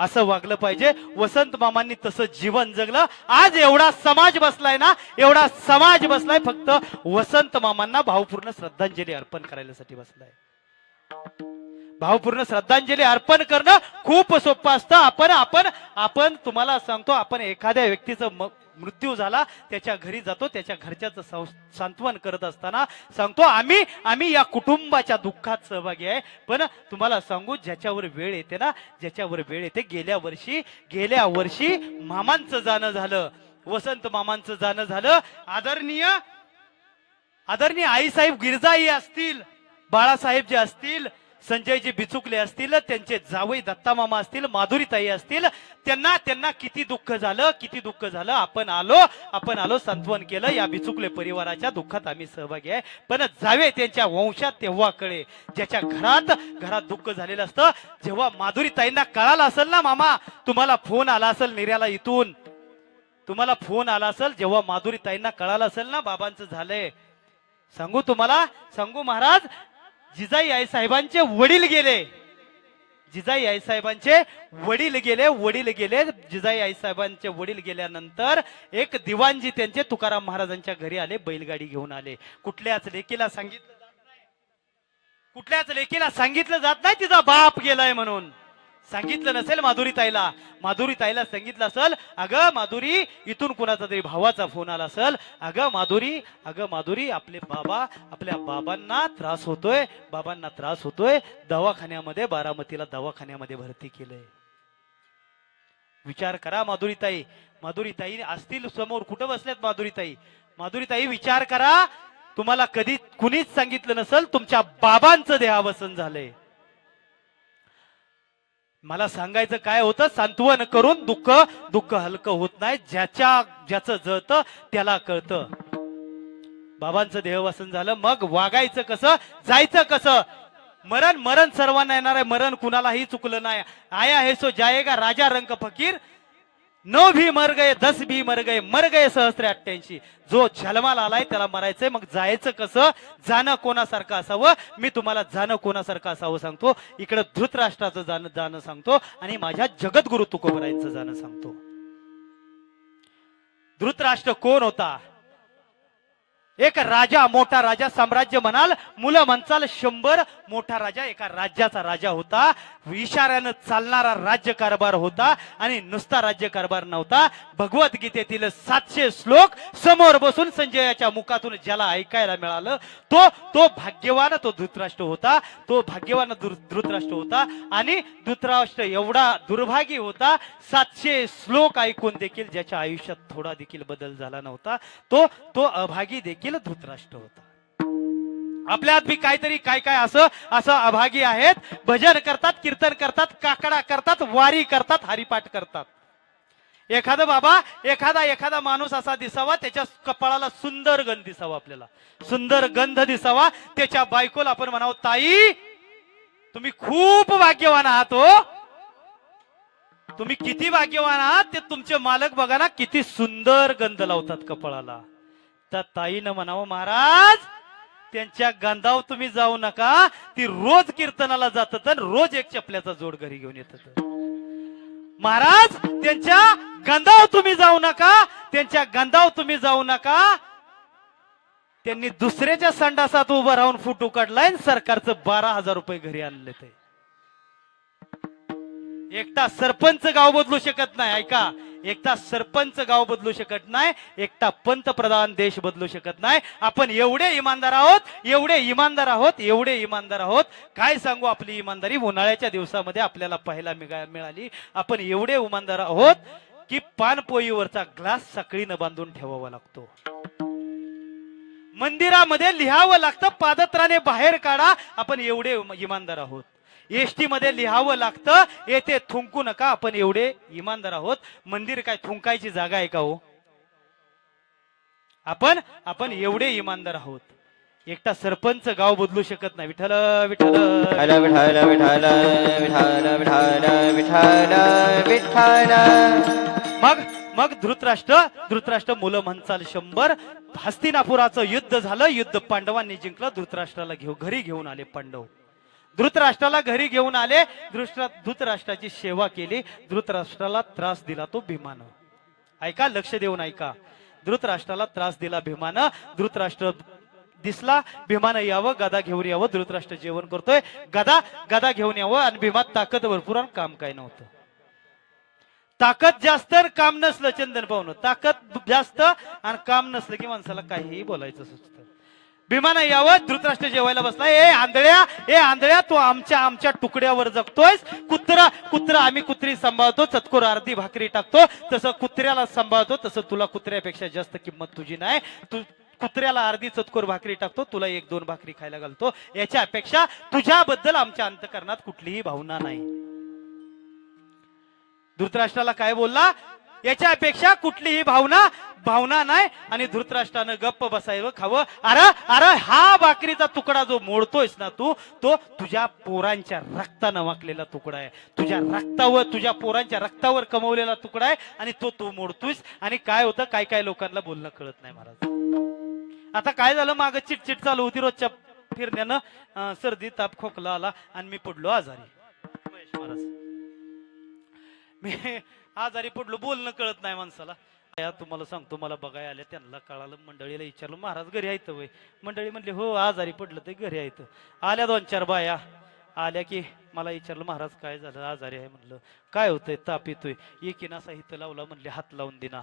असं वागलं पाहिजे. वसंत मामांनी तसं जीवन जगलं. आज एवढा समाज बसलाय ना, एवढा समाज बसलाय फक्त वसंत मामांना भावपूर्ण श्रद्धांजली अर्पण करायसाठी बसलाय. भावपूर्ण श्रद्धांजली अर्पण करणं खूप सोपं असतं. आपण तुम्हाला सांगतो, आपण एखाद्या व्यक्तीचं मृत्यू झाला, त्याच्या घरी जातो, त्याच्या घरच्याचं सांत्वन करत असताना सांगतो, आम्ही या कुटुंबाच्या दुःखात सहभागी आहे. पण तुम्हाला सांगू, ज्याच्यावर वेळ येते ना, ज्याच्यावर वेळ येते, गेल्या वर्षी मामांचं जाणं झालं, वसंत मामांचं जाणं झालं. आदरणीय आईसाहेब गिरजाई असतील, बाळासाहेब जे असतील, संजयजी बिचुकले असतील, त्यांचे जावई दत्ता मामा असतील, माधुरीताई असतील, त्यांना किती दुःख झालं. आपण आलो, सांत्वन केलं. या बिचुकले परिवाराच्या दुःखात आम्ही सहभागी आहे. पण जावे त्यांच्या वंशात तेव्हा कळे, ज्याच्या घरात दुःख झालेलं असतं. जेव्हा माधुरीताईंना कळालं असेल ना, मामा तुम्हाला फोन आला असेल निर्याला इथून, तुम्हाला फोन आला असेल, जेव्हा माधुरीताईंना कळालं असेल ना बाबांचं झालंय, सांगू महाराज, जिजाई आई साहेबांचे वडील गेले. जिजाई आई साहेबांचे वडील गेले. जिजाई आई साहेबांचे वडील गेल्यानंतर एक दिवाणजी त्यांचे तुकाराम महाराजांच्या घरी आले, बैलगाडी घेऊन आले. कुठल्याच लेकीला सांगितलं जात नाही तिचा बाप गेलाय म्हणून. सांगितलं नसेल माधुरीताईला सांगितलं असेल, अगं माधुरी, इथून कुणाचा तरी भावाचा फोन आला असेल, अगं माधुरी आपल्या बाबांना त्रास होतोय, दवाखान्यामध्ये, बारामतीला दवाखान्यामध्ये भरती केलंय. विचार करा माधुरीताई असतील समोर, कुठं बसल्यात माधुरीताई विचार करा. तुम्हाला कधी कुणीच सांगितलं नसेल, तुमच्या बाबांचं देहावसन झालंय. मला सांगायचं काय होतं, सांत्वन करून दुःख हलकं होत नाही. ज्याचं जळतं त्याला कळतं. बाबांचं देहवासन झालं, मग वागायचं कसं, जायचं कसं. मरण सर्वांना येणार आहे, मरण कुणालाही चुकलं नाही. आया है सो जाएगा, राजा रंक फकीर. 9 भी मर गए, 10 भी मर गए सहस्त्र 88. जो जन्माला आलाय त्याला मरायचंय. मग जायचं कसं, जाणं कोणासारखं असावं. मी तुम्हाला जाणं कोणासारखं असावं सांगतो. इकडं धृतराष्ट्राचं जाणं सांगतो आणि माझ्या जगद्गुरु तुकोबरायांचं जाणं सांगतो. धृतराष्ट्र कोण होता? एक राजा, मोठा राजा, साम्राज्य म्हणाल, मुलं म्हणचाल 100, मोठा राजा, एका राज्याचा राजा होता. इशाऱ्यानं चालणारा राज्यकारभार होता आणि नुसता राज्यकारभार नव्हता. भगवद्गीतेतील 700 श्लोक समोर बसून संजयाच्या मुखातून ज्याला ऐकायला मिळालं, तो भाग्यवान धृतराष्ट्र होता. आणि धृतराष्ट्र एवढा दुर्भागी होता, 700 श्लोक ऐकून देखील ज्याच्या आयुष्यात थोडा देखील बदल झाला नव्हता, तो अभागी देखील धृतराष्ट्र होता. आपल्यात बी काहीतरी काय असं अभागी आहेत. भजन करतात, कीर्तन करतात, काकडा करतात, वारी करतात, हरिपाठ करतात. एखादा माणूस असा दिसावा, त्याच्या कपाळाला सुंदर गंध दिसावा, आपल्याला सुंदर गंध दिसावा. त्याच्या बायकोला आपण म्हणावं, ताई तुम्ही खूप भाग्यवान आहात हो, तुम्ही किती भाग्यवान आहात. ते तुमचे मालक बघा ना, किती सुंदर गंध लावतात कपाळाला. त्या ताईनं म्हणावं, महाराज त्यांच्या गंधावर तुम्ही जाऊ नका. ती रोज कीर्तनाला जातात, रोज एक चपल्याचा जोड घरी घेऊन येतात. महाराज त्यांच्या गंधावर तुम्ही जाऊ नका. त्यांनी दुसऱ्याच्या संडासात उभं राहून फोटो काढलाय, सरकारचं 12,000 रुपये घरी आणले. ते एकटा सरपंच गाव बदलू शकत नाही. ऐका, एकटा सरपंच गाव बदलू शकत नाही, एकटा पंतप्रधान देश बदलू शकत नाही. आपण एवढे इमानदार आहोत. काय सांगू, आपली इमानदारी उन्हाळ्याच्या दिवसामध्ये आपल्याला पाहायला मिळाली. आपण एवढे इमानदार आहोत की पानपोईवरचा ग्लास साखळीनं बांधून ठेवावा लागतो. मंदिरामध्ये लिहावं लागतं, पादत्राणे बाहेर काढा. आपण एवढे इमानदार आहोत. एसटी मध्ये लिहावं लागतं, येथे थुंकू नका. आपण एवढे इमानदार आहोत. मंदिर काय थुंकायची जागा आहे का हो? आपण आपण एवढे इमानदार आहोत. एकटा सरपंच गाव बदलू शकत नाही. विठ्ठल विठ्ठल विठ्ठल विठ्ठल विठ्ठल विठ्ठल विठ्ठल विठ्ठल. मग मग धृतराष्ट्र मुलं म्हणचाल 100. हस्तिनापुराचं युद्ध झालं. युद्ध पांडवांनी जिंकलं. धृतराष्ट्राला घरी घेऊन आले पांडव. धृतराष्ट्राला घरी घेऊन आले. धृतराष्ट्राची सेवा केली. धृतराष्ट्राला त्रास दिला तो भीमानं. ऐका, लक्ष देऊन ऐका. धृतराष्ट्राला त्रास दिला भीमानं. धृतराष्ट्र दिसला. भीमानं यावं, गदा घेऊन यावं. धृतराष्ट्र जेवण करतोय. गदा घेऊन यावं. आणि भीमात ताकद भरपूर आणि काम काय नव्हतं. ताकद जास्त काम नसलं चंदन पाहुणं. ताकद जास्त आणि काम नसलं की माणसाला काहीही बोलायचं सुचतं. भीमानं यावं. धृतराष्ट्र जेवायला बसला. ए आंधळ्या तू आमच्या तुकड्यावर जगतोयस. कुत्रा आम्ही कुत्री सांभाळतो. चतकोर अर्धी भाकरी टाकतो. तसं कुत्र्याला सांभाळतो. तसं तुला कुत्र्यापेक्षा जास्त किंमत तुझी नाही. तू कुत्र्याला अर्धी चतकोर भाकरी टाकतो. तुला 1-2 भाकरी खायला घालतो. याच्या अपेक्षा तुझ्याबद्दल आमच्या अंतकरणात कुठलीही भावना नाही. धृतराष्ट्राला काय बोलला? याच्या अपेक्षा कुठलीही भावना नाही. आणि धृतराष्ट्रानं गप्प बसायचं, खावं. अरे हा भाकरीचा तुकडा जो मोडतोयस ना तू, तो तुझ्या पोरांच्या रक्तानं वाकलेला तुकडा आहे. तुझ्या पोरांच्या रक्तावर कमवलेला तुकडा आहे. आणि तो तू मोडतोयस. आणि काय होतं, काय लोकांना बोलणं कळत नाही महाराज. आता काय झालं, माग चिटचिट चालू होती रोजच्या फिरण्यानं. सर्दी ताप खोकला आला आणि मी पडलो आजारी. महेश महाराज, मी आजारी पडलो. बोलणं कळत नाही माणसाला. तुम्हाला सांगतो, मला बघायला आल्या, त्यांना कळालं. मंडळीला विचारलं, महाराज घरी आहेत वय? मंडळी म्हणले हो, आजारी पडलं ते घरी आहेत. आल्या 2-4 बाया आल्या की मला विचारलं, महाराज काय झालं? आजारी आहे म्हणलं. काय होतंय? ताप येतोय. एकीनं असा हिथं लावला, म्हणले हात लावून दिना.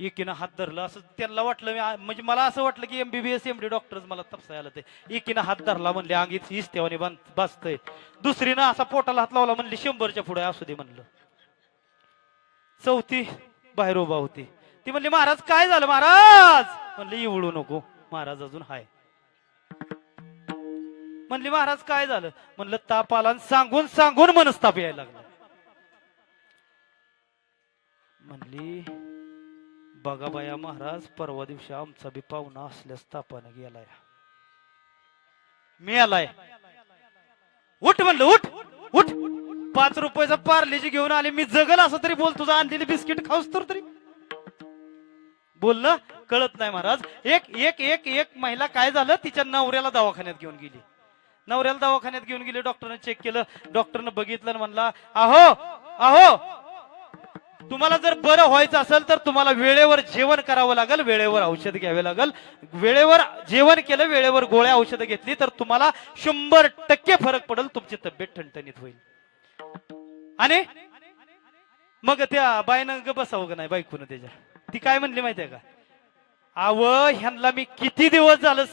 एकीनं हात धरला. असं त्यांना वाटलं, म्हणजे मला असं वाटलं की MBBS MD डॉक्टरच मला तपसाय आलं. ते एकीनं हात धरला, म्हणले अंगीत इस्तेवाने बसतय. दुसरीनं असा पोटाला हात लावला, म्हणले 100च्या पुढे असू दे म्हणलं. चौथी बाहेर उभा होती. ती म्हणली, महाराज काय झालं? महाराज म्हणले, इवळू नको, महाराज अजून हाय. म्हणली, महाराज काय झालं? म्हणलं ताप आला. सांगून मनस्ताप यायला लागला. म्हणली, बघा बाया महाराज, परवा दिवशी आमचा बी पाहुणा असल्यास तापाने गेलाय. मी आलाय. उठ म्हणलं, उठ. 5 रुपयाचा पार्लेजी घेऊन आले. मी जगल असं तरी बोल. तुझा आणलेली बिस्किट खाऊस तर तरी बोललं कळत नाही महाराज. एक महिला काय झालं, तिच्या नवऱ्याला दवाखान्यात घेऊन गेली. डॉक्टरने चेक केलं. डॉक्टरने बघितलं आणि म्हणला, अहो तुम्हाला जर बरं व्हायचं असेल तर तुम्हाला वेळेवर जेवण करावं लागेल, वेळेवर औषध घ्यावे लागेल. वेळेवर जेवण केलं, वेळेवर गोळ्या औषधं घेतली तर तुम्हाला 100% फरक पडेल. तुमची तब्येत ठणठणीत होईल. आणि मग त्या बाईनं ग बसावं का नाही बायकोनं त्याच्या. ती काय म्हणली माहितीये का? ह्यांना मी किती दिवस झालं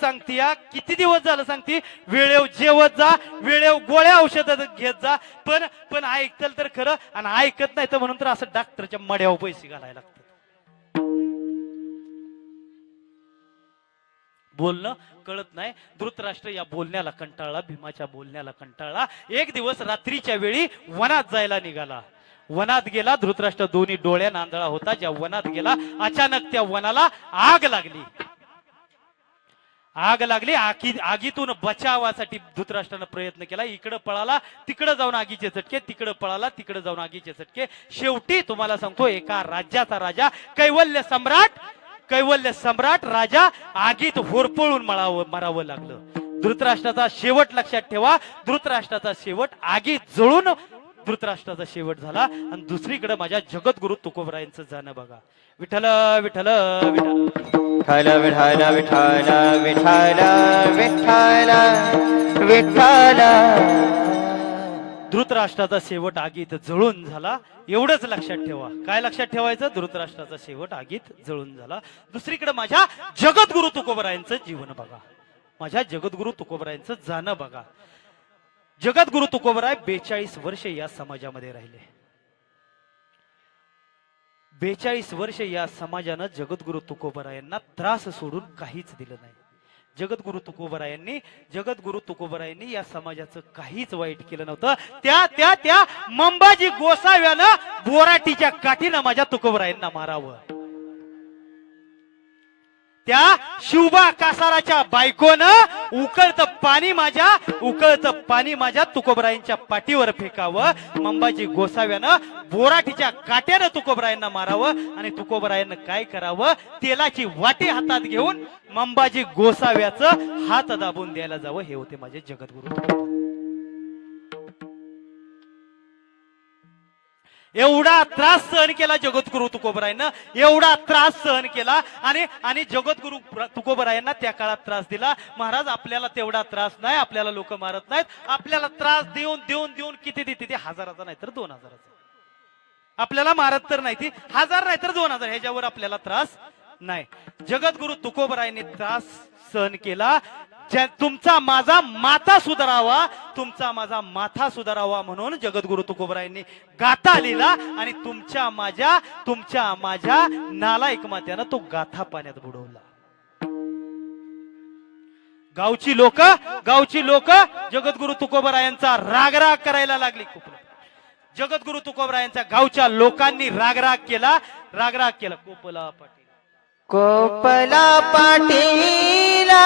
सांगते, वेळेवर जेवत जा, वेळेवर गोळ्या औषध घेत जा. पण ऐकतल तर खरं, आणि ऐकत नाही तर म्हणून तर असं डॉक्टरच्या मड्यावर पैसे घालायला लागतात. बोलणं कळत नाही. धृतराष्ट्र या बोलण्याला कंटाळला, भीमाच्या बोलण्याला कंटाळला. एक दिवस रात्रीच्या वेळी वनात जायला निघाला. वनात गेला. धृतराष्ट्र दोन्ही डोळ्या नांदळा होता. ज्या वनात गेला, अचानक त्या वनाला आग लागली. आगीतून बचावासाठी धृतराष्ट्रानं प्रयत्न केला. इकडे पळाला, तिकडे जाऊन आगीचे चटके, तिकडे पळाला, तिकडे जाऊन आगीचे चटके. शेवटी तुम्हाला सांगतो, एका राज्याचा राजा, कैवल्य सम्राट राजा आगीत होरपळून मरावं लागलं. धृतराष्ट्राचा शेवट लक्षात ठेवा. धृतराष्ट्राचा शेवट आगीत जळून धृतराष्ट्राचा शेवट झाला. आणि दुसरीकडे माझ्या जगद्गुरु तुकोबरायांचं जाणं बघा. विठ्ठल विठ्ठल विठ्ठल विठ्ठल विठ्ठल विठ्ठल विठ्ठल विठ्ठल. धृतराष्ट्राचा शेवट आगीत जळून झाला. एवढंच लक्षात ठेवा. काय लक्षात ठेवायचं? धृतराष्ट्राचा शेवट आगीत जळून झाला. दुसरीकडे माझ्या जगद्गुरु तुकोबरायांचं जीवन बघा. माझ्या जगद्गुरु तुकोबरायांचं जाणं बघा. जगद्गुरु तुकोबराय 42 वर्ष या समाजामध्ये राहिले. 42 वर्ष या समाजानं जगद्गुरु तुकोबरायांना त्रास सोडून काहीच दिलं नाही. जगद्गुरु तुकोबरायांनी या समाजाचं काहीच वाईट केलं नव्हतं. त्या मंबाजी गोसाव्यानं बोराटीच्या काठीनं माझ्या तुकोबरायांना मारावं. त्या शिवबा कासाराच्या बायकोनं उकळतं पाणी माझ्या तुकोबरायांच्या पाठीवर फेकावं. मंबाजी गोसाव्यानं बोराटीच्या काट्यानं तुकोबरायांना मारावं आणि तुकोबरायांना काय करावं, तेलाची वाटी हातात घेऊन मंबाजी गोसाव्याचं हात दाबून द्यायला जावं. हे होते माझे जगद्गुरु. एवढा त्रास सहन केला जगद्गुरु तुकोबरायांना, एवढा त्रास सहन केला आणि जगद्गुरु तुकोबरायांना त्या काळात त्रास दिला. महाराज आपल्याला तेवढा त्रास नाही, आपल्याला लोक मारत नाहीत. आपल्याला त्रास देऊन किती देते ते, 1000चा नाही तर 2000चा. आपल्याला मारत तर नाही ती 1000 नाही तर 2000, ह्याच्यावर आपल्याला त्रास नाही. जगद्गुरु तुकोबरायांनी त्रास सहन केला. तुमचा माझा माथा सुधारावा म्हणून जगद्गुरु तुकोबरायांनी गाथा लिहिला आणि तुमच्या माझ्या नालायक मात्यानं तो गाथा पाण्यात बुडवला. गावची लोक जगद्गुरु तुकोबरायांचा रागराग करायला लागली. जगद्गुरु तुकोबरायांच्या गावच्या लोकांनी रागराग केला. कोपला पाटीला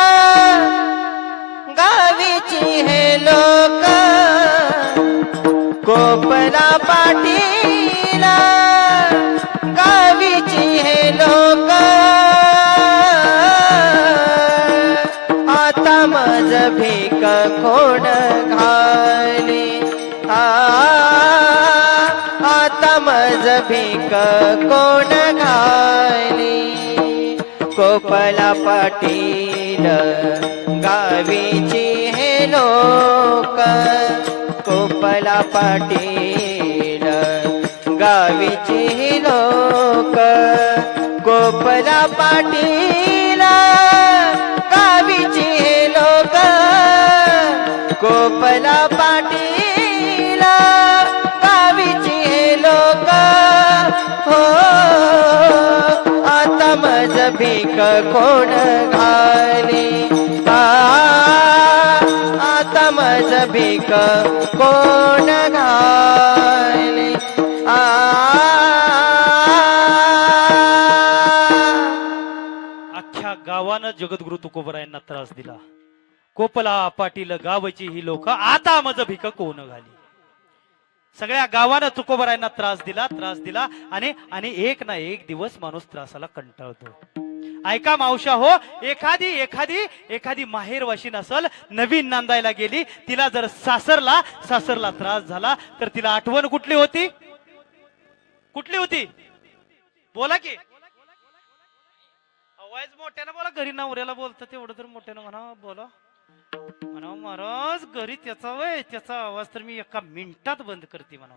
गावीची हे लोक, कोपला पाटीला गावीची हे लोक, आता माझ भीक कोण घाली, आता माझ भीक कोण घाली. कोपला पाटील गावीची हे लोक, कोपला पाटील गावीची हे लोक, कोपला पाटील गावीची हे लोक, कोपला पाटील गावीची हे लोक. हो आता माझ भीक कोण घाली, आता माझ भीक कोण घाली. अख्ख्या गावानं जगद्गुरु तुकोबरायांना त्रास दिला. कोपला पाटील गावची ही लोक, आता माझ भीक कोण घाली. सगळ्या गावानं तुकोबरायांना त्रास दिला आणि एक ना एक दिवस माणूस त्रासाला कंटाळतो. ऐका मावशा हो, एखादी माहेरवाशी नसल, नवीन नांदायला गेली, तिला जर सासरला त्रास झाला तर तिला आठवण कुठली होती? बोला की आवाज मोठ्यानं बोला. घरी नवऱ्याला बोलतं तेवढं तर मोठ्यानं म्हणा. बोला म्हणा महाराज, घरी त्याचा आवाज तर मी एका मिनिटात बंद करते म्हणा.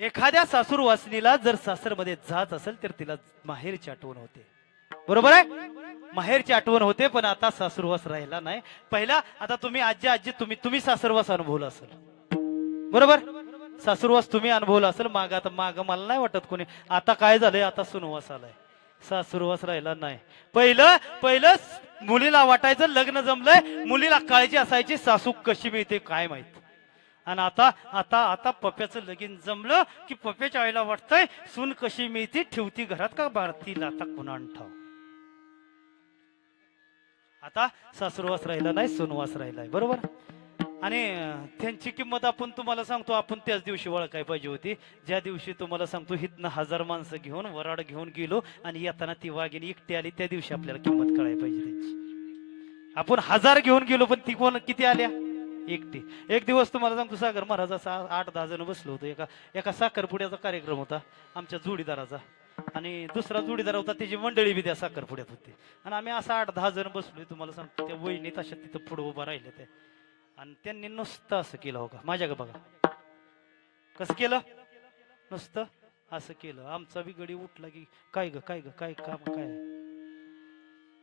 एखाद्या सासूर वासनीला जर सासरमध्ये जात असेल तर तिला माहेरची आठवण होते. बरोबर आहे, माहेरची आठवण होते. पण आता सासूरवास राहिला नाही. पहिला आता तुम्ही आजी तुम्ही सासरवास अनुभवला असेल. बरोबर, सासूरवास तुम्ही अनुभवला असेल. माग मला नाही वाटत कोणी. आता काय झालंय, आता सुनवास आलाय, सासूरवास राहिला नाही. पहिलं मुलीला वाटायचं लग्न जमलंय, मुलीला काळजी असायची सासू कशी मिळते काय माहित. आणि आता पप्प्याचं लगीन जमलं की पप्प्याच्या आईला वाटतंय सून कशी मिळते, ठेवती घरात का बाळतील आता कुणा ठाव. आता सासूरवास राहिला नाही, सुनवास राहिलाय. बरोबर, आणि त्यांची किंमत आपण तुम्हाला सांगतो, आपण त्याच दिवशी ओळखाय पाहिजे होती ज्या दिवशी तुम्हाला सांगतो हितनं 1000 माणसं घेऊन वराड घेऊन गेलो आणि येताना ती वाघिणी एकटी आली. त्या दिवशी आपल्याला किंमत कळायला पाहिजे त्यांची. आपण 1000 घेऊन गेलो पण ती कोण किती आल्या, एकटी. एक दिवस तुम्हाला सांगतो सागर महाराज असा 8-10 जण बसलो होतो. एका साखरपुड्याचा कार्यक्रम होता आमच्या जोडीदाराचा, आणि दुसरा जोडीदार होता त्याची मंडळी बी त्या साखरपुड्यात होती. आणि आम्ही असा 8-10 जण बसलोय. तुम्हाला सांगतो त्या वहिनी तशा तिथं पुढे उभा राहिले ते, आणि त्यांनी नुसतं असं केलं. हो का माझ्या बघा कसं केलं, नुसतं असं केलं. आमचा बी गडी उठला की काय काम काय.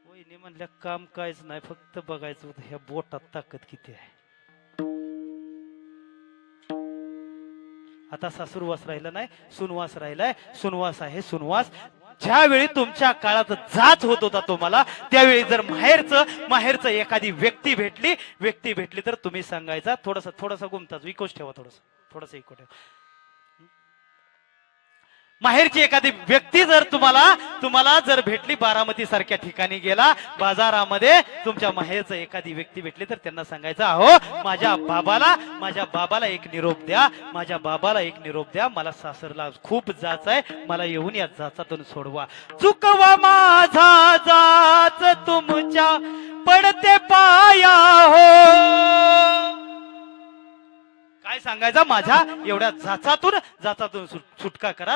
वहिनी म्हणल्या काम कायच नाही, फक्त बघायचं होतं ह्या बोटात ताकद किती आहे. आता सासूरवास राहिला नाही, सुनवास राहिलाय. सुनवास आहे, सुनवास ज्यावेळी तुमच्या काळात जाच होत होता तुम्हाला, त्यावेळी जर माहेरचं एखादी व्यक्ती भेटली तर तुम्ही सांगायचा, थोडस गुमतात, इकोच ठेवा, थोडस इको ठेवा. माहेरची एखादी व्यक्ती जर तुम्हाला जर भेटली, बारामती सारख्या ठिकाणी गेला, बाजारामध्ये तुमच्या माहेरचं एखादी व्यक्ती भेटली तर त्यांना सांगायचं, अहो माझ्या बाबाला एक निरोप द्या, माझ्या बाबाला एक निरोप द्या, मला सासरला खूप जाच आहे, मला येऊन या जाचातून सोडवा. चुकवा माझा जाच तुमच्या पडते पाया हो. काय सांगायचं, माझ्या एवढ्या जाचातून सुटका करा.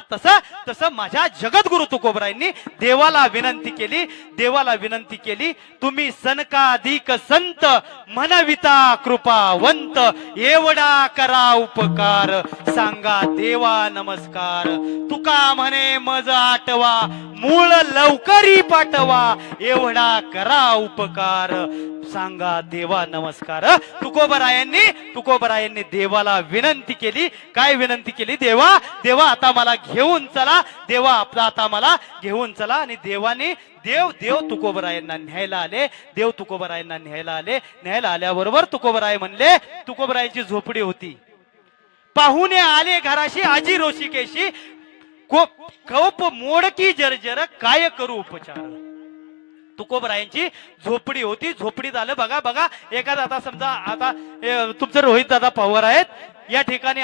तसं माझ्या जगद्गुरु तुकोबरायांनी देवाला विनंती केली, तुम्ही सनकाधिक संत मनविता कृपावंत, एवढा करा उपकार, सांगा देवा नमस्कार. तुका म्हणे मज आठवा, मूळ लवकरी पाठवा, एवढा करा उपकार, सांगा देवा नमस्कार. तुकोबरायांनी देवाला विनंती केली. काय विनंती केली? देवा आता मला घेऊन चला, देवा आपला आता मला घेऊन चला. आणि देव तुकोबरायांना न्यायला आले. न्यायला आल्याबरोबर तुकोबराय म्हणले, तुकोबरायांची झोपडी होती. पाहुणे आले घराशी, आजी रोषिकेशी, कोप मोडकी जर्जर, काय करू उपचार. तुकोबरायांची झोपडी होती. झोपडीत आलं. बघा एखादा, आता समजा आता तुमचं रोहित दादा पवार आहेत, या ठिकाणी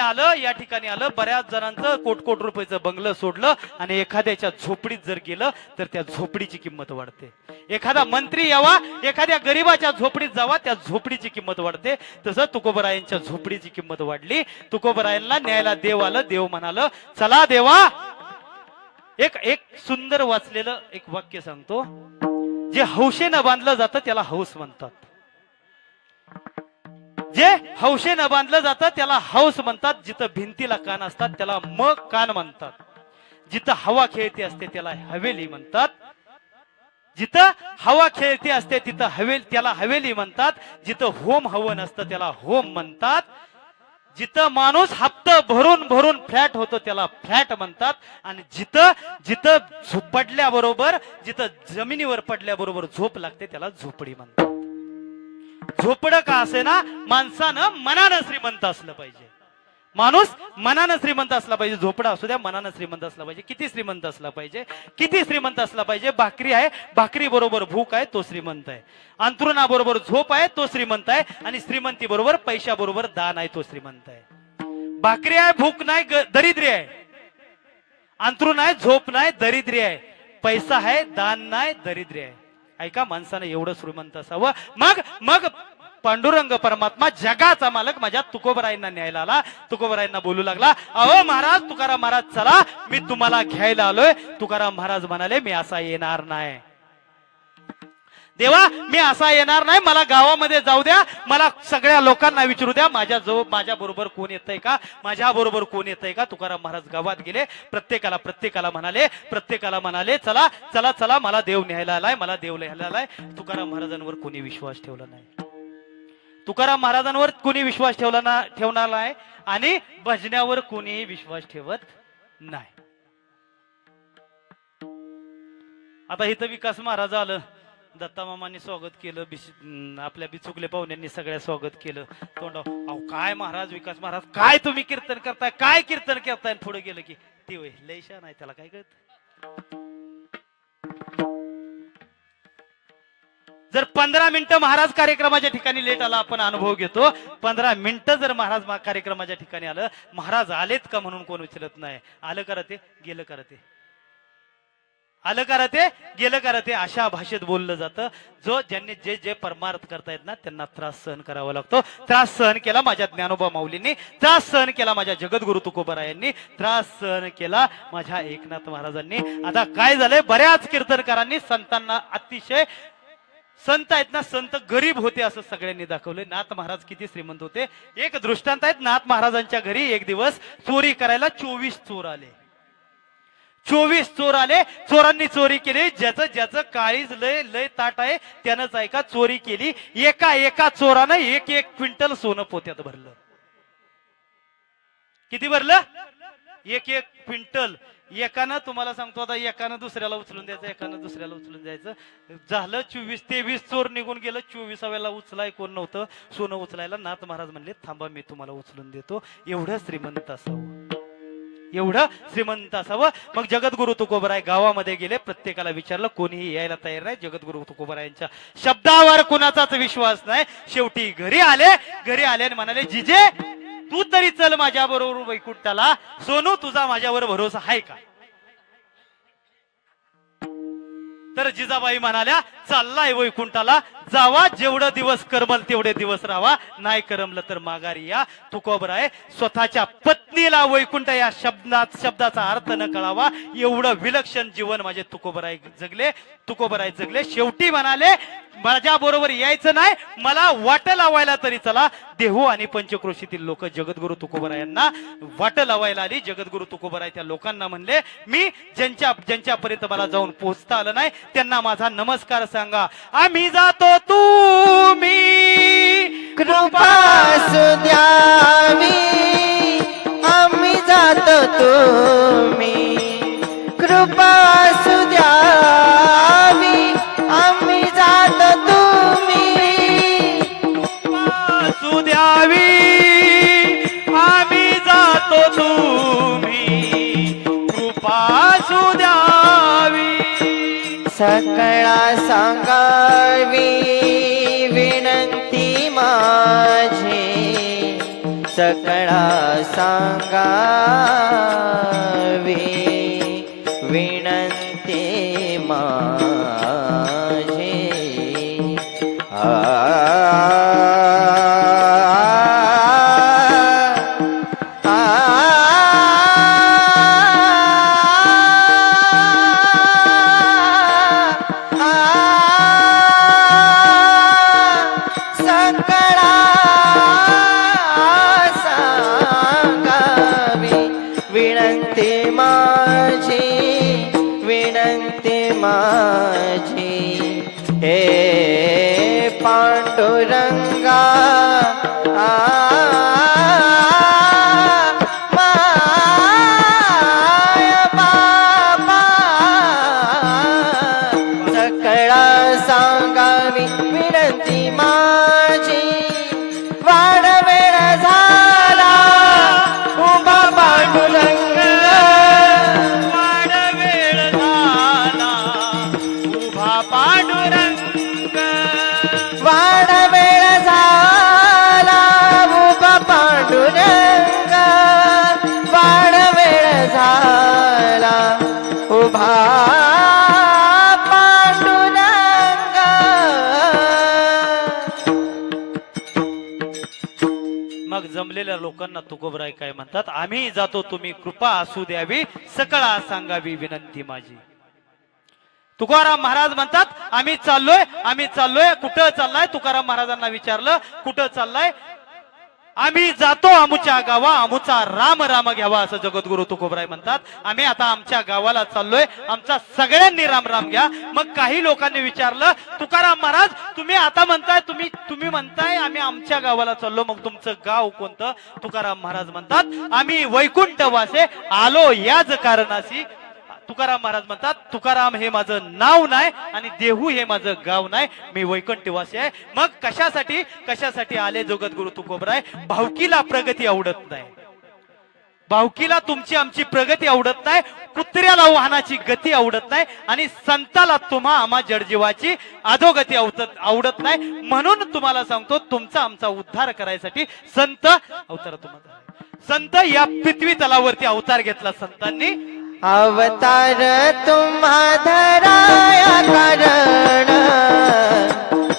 आलं, बऱ्याच जणांचं कोट रुपयाचं बंगलं सोडलं आणि एखाद्याच्या झोपडीत जर गेलं तर त्या झोपडीची किंमत वाढते. एखादा मंत्री यावा, एखाद्या गरीबाच्या झोपडीत जावा, त्या झोपडीची किंमत वाढते. तसं तुकोबरायांच्या झोपडीची किंमत वाढली. तुकोबरायांना न्यायला देव आलं. देव म्हणालं, चला देवा. एक सुंदर वाचलेलं एक वाक्य सांगतो. जे हौशेनं बांधलं जातं त्याला हौस म्हणतात. जे हौशेनं बांधलं जातं त्याला हौस म्हणतात. जिथं भिंतीला कान असतात त्याला मग कान म्हणतात. जिथं हवा खेळती असते त्याला हवेली म्हणतात. जिथं हवा खेळती असते तिथं त्याला हवेली म्हणतात. जिथं होम हवन असतं त्याला होम म्हणतात. जिथं माणूस हप्ता भरून फ्लॅट होतो त्याला फ्लॅट म्हणतात. आणि जिथं पडल्याबरोबर, जिथं जमिनीवर पडल्याबरोबर झोप लागते त्याला झोपडी म्हणतात. झोपड का असे ना, माणसानं मनानं श्रीमंत असलं पाहिजे. माणूस मनानं श्रीमंत असला पाहिजे. झोपडा असू द्या, मनानं श्रीमंत असला पाहिजे. किती श्रीमंत असला पाहिजे? भाकरी आहे, भाकरी बरोबर भूक आहे, तो श्रीमंत आहे. अंथरुणा बरोबर झोप आहे, तो श्रीमंत आहे. आणि श्रीमंती बरोबर पैशा बरोबर दान आहे, तो श्रीमंत आहे. भाकरी आहे, भूक नाही, दरिद्री आहे. अंथरुण आहे, झोप नाही, दरिद्री आहे. पैसा आहे, दान नाही, दरिद्री आहे. ऐका, माणसानं एवढं श्रीमंत असावं. मग पांडुरंग परमात्मा, जगाचा मालक, माझ्या तुकोबरायांना न्यायला आला. तुकोबरायांना बोलू लागला, अहो महाराज, तुकाराम महाराज चला, मी तुम्हाला घ्यायला आलोय. तुकाराम महाराज म्हणाले, मी असा येणार नाही देवा, मी असा येणार नाही. मला गावामध्ये जाऊ द्या, मला सगळ्या लोकांना विचारू द्या, माझ्या बरोबर कोण येतंय का, माझ्या बरोबर कोण येतंय का. तुकाराम महाराज गावात गेले. प्रत्येकाला म्हणाले, चला, मला देव न्यायला आलाय. तुकाराम महाराजांवर कोणी विश्वास ठेवला नाही. तुकाराम महाराजांवर कोणी विश्वास ठेवणार नाही. आणि भजण्यावर कोणीही विश्वास ठेवत नाही. आता इथं विकास महाराज आलं, दत्ता मामांनी स्वागत केलं, आपल्या बिचुकले पाहुण्यांनी सगळ्या स्वागत केलं. अहो काय महाराज, विकास महाराज, काय तुम्ही कीर्तन करताय, पुढे गेलं की ती होय लय शान आहे, त्याला काय कळत. जर 15 मिनिटं महाराज कार्यक्रमाच्या ठिकाणी लेट आला, आपण अनुभव घेतो. 15 मिनिटं जर महाराज कार्यक्रमाच्या ठिकाणी आलं, महाराज आलेत का म्हणून कोण विचारत नाही. आलं करते, गेलं करते, आलं करते, गेलं करते, अशा भाषेत बोललं जातं. ज्यांनी जे परमार्थ करतायत ना, त्यांना त्रास सहन करावा लागतो. त्रास सहन केला माझ्या ज्ञानोबा माऊलींनी, त्रास सहन केला माझ्या जगद्गुरु तुकोबरायांनी, त्रास सहन केला माझ्या एकनाथ महाराजांनी. आता काय झालंय, बऱ्याच कीर्तनकारांनी संतांना, अतिशय संत आहेत ना, संत गरीब होते असं सगळ्यांनी दाखवले. नाथ महाराज किती श्रीमंत होते. एक दृष्टांत आहेत, नाथ महाराजांच्या घरी एक दिवस चोरी करायला 24 चोर आले. 24 चोर आले. चोरांनी चोरी केली. ज्याचं काळीज लय ताट आहे त्यानंच ऐका चोरी केली. एका चोरानं 1 क्विंटल सोनं पोत्यात भरलं. किती भरलं? 1 क्विंटल. एकानं तुम्हाला सांगतो आता, एकानं दुसऱ्याला उचलून द्यायचं, एकानं दुसऱ्याला उचलून द्यायचं. झालं 24-23 चोर निघून गेलं. 24व्याला उचलाय कोण नव्हतं. सोनं उचलायला नाथ महाराज म्हणले थांबा मी तुम्हाला उचलून देतो. एवढं श्रीमंत असावं, एवढं श्रीमंत असावं. मग जगद्गुरु तुकोबराय गावामध्ये गेले. प्रत्येकाला विचारलं, कोणीही यायला तयार नाही. जगद्गुरु तुकोबरायांच्या शब्दावर कुणाचाच विश्वास नाही. शेवटी घरी आले. घरी आले आणि म्हणाले, जिजे तू तरी चल माझ्या बरोबर वैकुंठाला. सोनू तुझा माझ्यावर भरोसा आहे का? तर जिजाबाई म्हणाल्या, चाललाय वैकुंठाला, जावा, जेवढं दिवस करमल तेवढे दिवस राहा, नाही करमलं तर माघारी या. तुकोबराय स्वतःच्या पत्नीला वैकुंठ या शब्दाचा अर्थ न कळावा एवढं विलक्षण जीवन माझे तुकोबराय जगले. शेवटी म्हणाले, माझ्या बरोबर यायचं नाही, मला वाट लावायला तरी चला. देहू आणि पंचक्रोशीतील लोक जगद्गुरु तुकोबरायांना वाट लावायला आली. जगद्गुरु तुकोबराय त्या लोकांना म्हणले, मी ज्यांच्यापर्यंत मला जाऊन पोहोचता आलं नाही त्यांना माझा नमस्कार सांगा. आम्ही जातो, तुम्ही कृपा सुद्यावी, आम्ही जातो तुम्ही कृपा सुद्यावी, आम्ही जातो तुम्ही असू द्यावी, आम्ही जातो तुम्ही कृपा असू द्यावी. सकळा सांगावी विनंती माझी, सकळा सांगावी विनंती माझी. विनंती माझी, हे पांडुरंगा, माय बाबा, सकळा सांगावी विनंती माझी. वाढ वेळ झाला उभा पांडुरंग, वाढ वेळ झाला उभा पांडुरंग, वाढ वेळ झाला उभा पांडुरंग, वाढ वेळ झाला उभा पांडुरंग. मग जमलेल्या लोकांना तुकोबराय काय म्हणतात, आम्ही जातो तुम्ही कृपा असू द्यावी, सकळा सांगावी विनंती माझी. तुकाराम महाराज म्हणतात, आम्ही चाललोय. कुठं चाललाय? तुकाराम महाराजांना विचारलं, कुठं चाललाय? आम्ही जातो आमुच्या गावा, आमुचा राम राम घ्यावा, असं जगद्गुरु तुकोबराय म्हणतात. आम्ही आता आमच्या गावाला चाललोय, आमचा सगळ्यांनी राम राम घ्या. मग काही लोकांनी विचारलं, तुकाराम महाराज तुम्ही आता म्हणताय, तुम्ही म्हणताय आम्ही आमच्या गावाला चाललो, मग तुमचं गाव कोणतं? तुकाराम महाराज म्हणतात, आम्ही वैकुंठवासे आलो याच कारणाशी. तुकाराम महाराज म्हणतात, तुकाराम हे माझं नाव नाही आणि देहू हे माझं गाव नाही, मी वैकुंठवासी आहे. मग कशासाठी आले जगद्गुरु तुकोबराय? भावकीला प्रगती आवडत नाही, भावकीला तुमची आमची प्रगती आवडत नाही, कुत्र्याला वाहनाची गती आवडत नाही, आणि संताला तुम्हा आम्हा जडजीवाची अधोगती आवडत नाही. म्हणून तुम्हाला सांगतो, तुमचा आमचा उद्धार करायसाठी संत अवतार, संत या पृथ्वी तलावरती अवतार घेतला संतांनी. अवतार तुम्हा धराया कारण,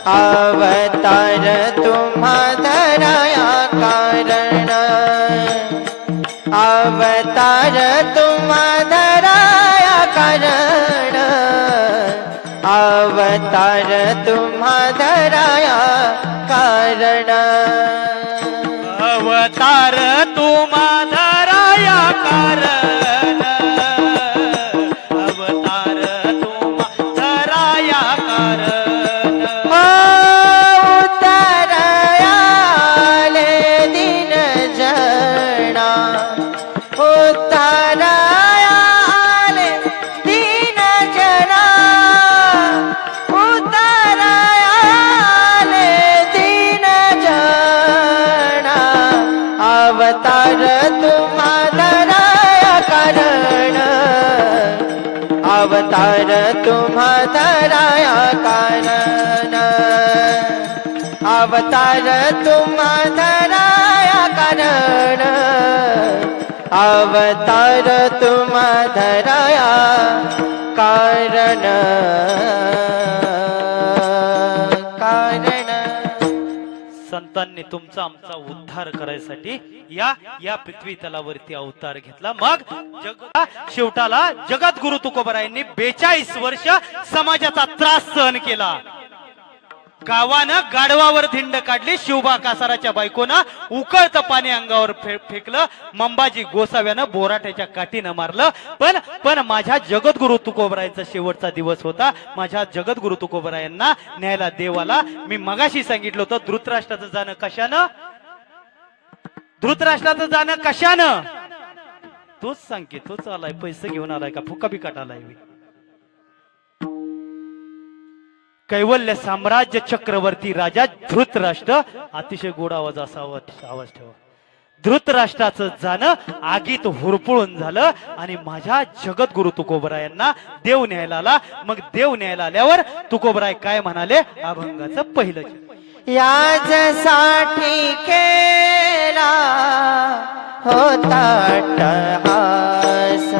अवतार तुम्हा धराया कारण, अवतार तुम्हा धराया कारण, अवतार तुम्हा धराया कारण, अवतार तुम्हा धराया कारण, अवतार तुम्हा धराया कारण, अवतार तुम्हा धराया कारण, अवतार तुम्हा धराया कारण, कारण. संतांनी तुमचा आमचा उद्धार करायसाठी या पृथ्वी तलावरती अवतार घेतला. मग शेवटाला जगद्गुरु तुकोबरायांनी 42 वर्ष समाजाचा त्रास सहन केला. गावानं गाढवावर धिंड काढली. शिवबा कासाराच्या बायकोनं उकळतं पाणी अंगावर फेकलं. मंबाजी गोसाव्यानं बोराट्याच्या काठीनं मारलं. पण माझ्या जगद्गुरु तुकोबरायांचा शेवटचा दिवस होता. माझ्या जगद्गुरु तुकोबरायांना न्यायला देवाला. मी मगाशी सांगितलं होतं धृतराष्ट्राचं जाणं कशानं, धृतराष्ट्राचं जाणं कशानं, तोच सांग की. तोच आलाय पैसे घेऊन आलाय का फुका बिकाट आलाय. कैवल्य साम्राज्य चक्रवर्ती राजा धृतराष्ट्र. अतिशय गोड आवाज असा आवाज ठेवा. धृतराष्ट्राचं जाणं आगीत होरपळून झालं आणि माझ्या जगद्गुरु तुकोबरायांना देव न्यायला आला. मग देव न्यायला आल्यावर तुकोबराय काय म्हणाले, अभंगाचं पहिलं याजसाठी केला होता अट्टहास,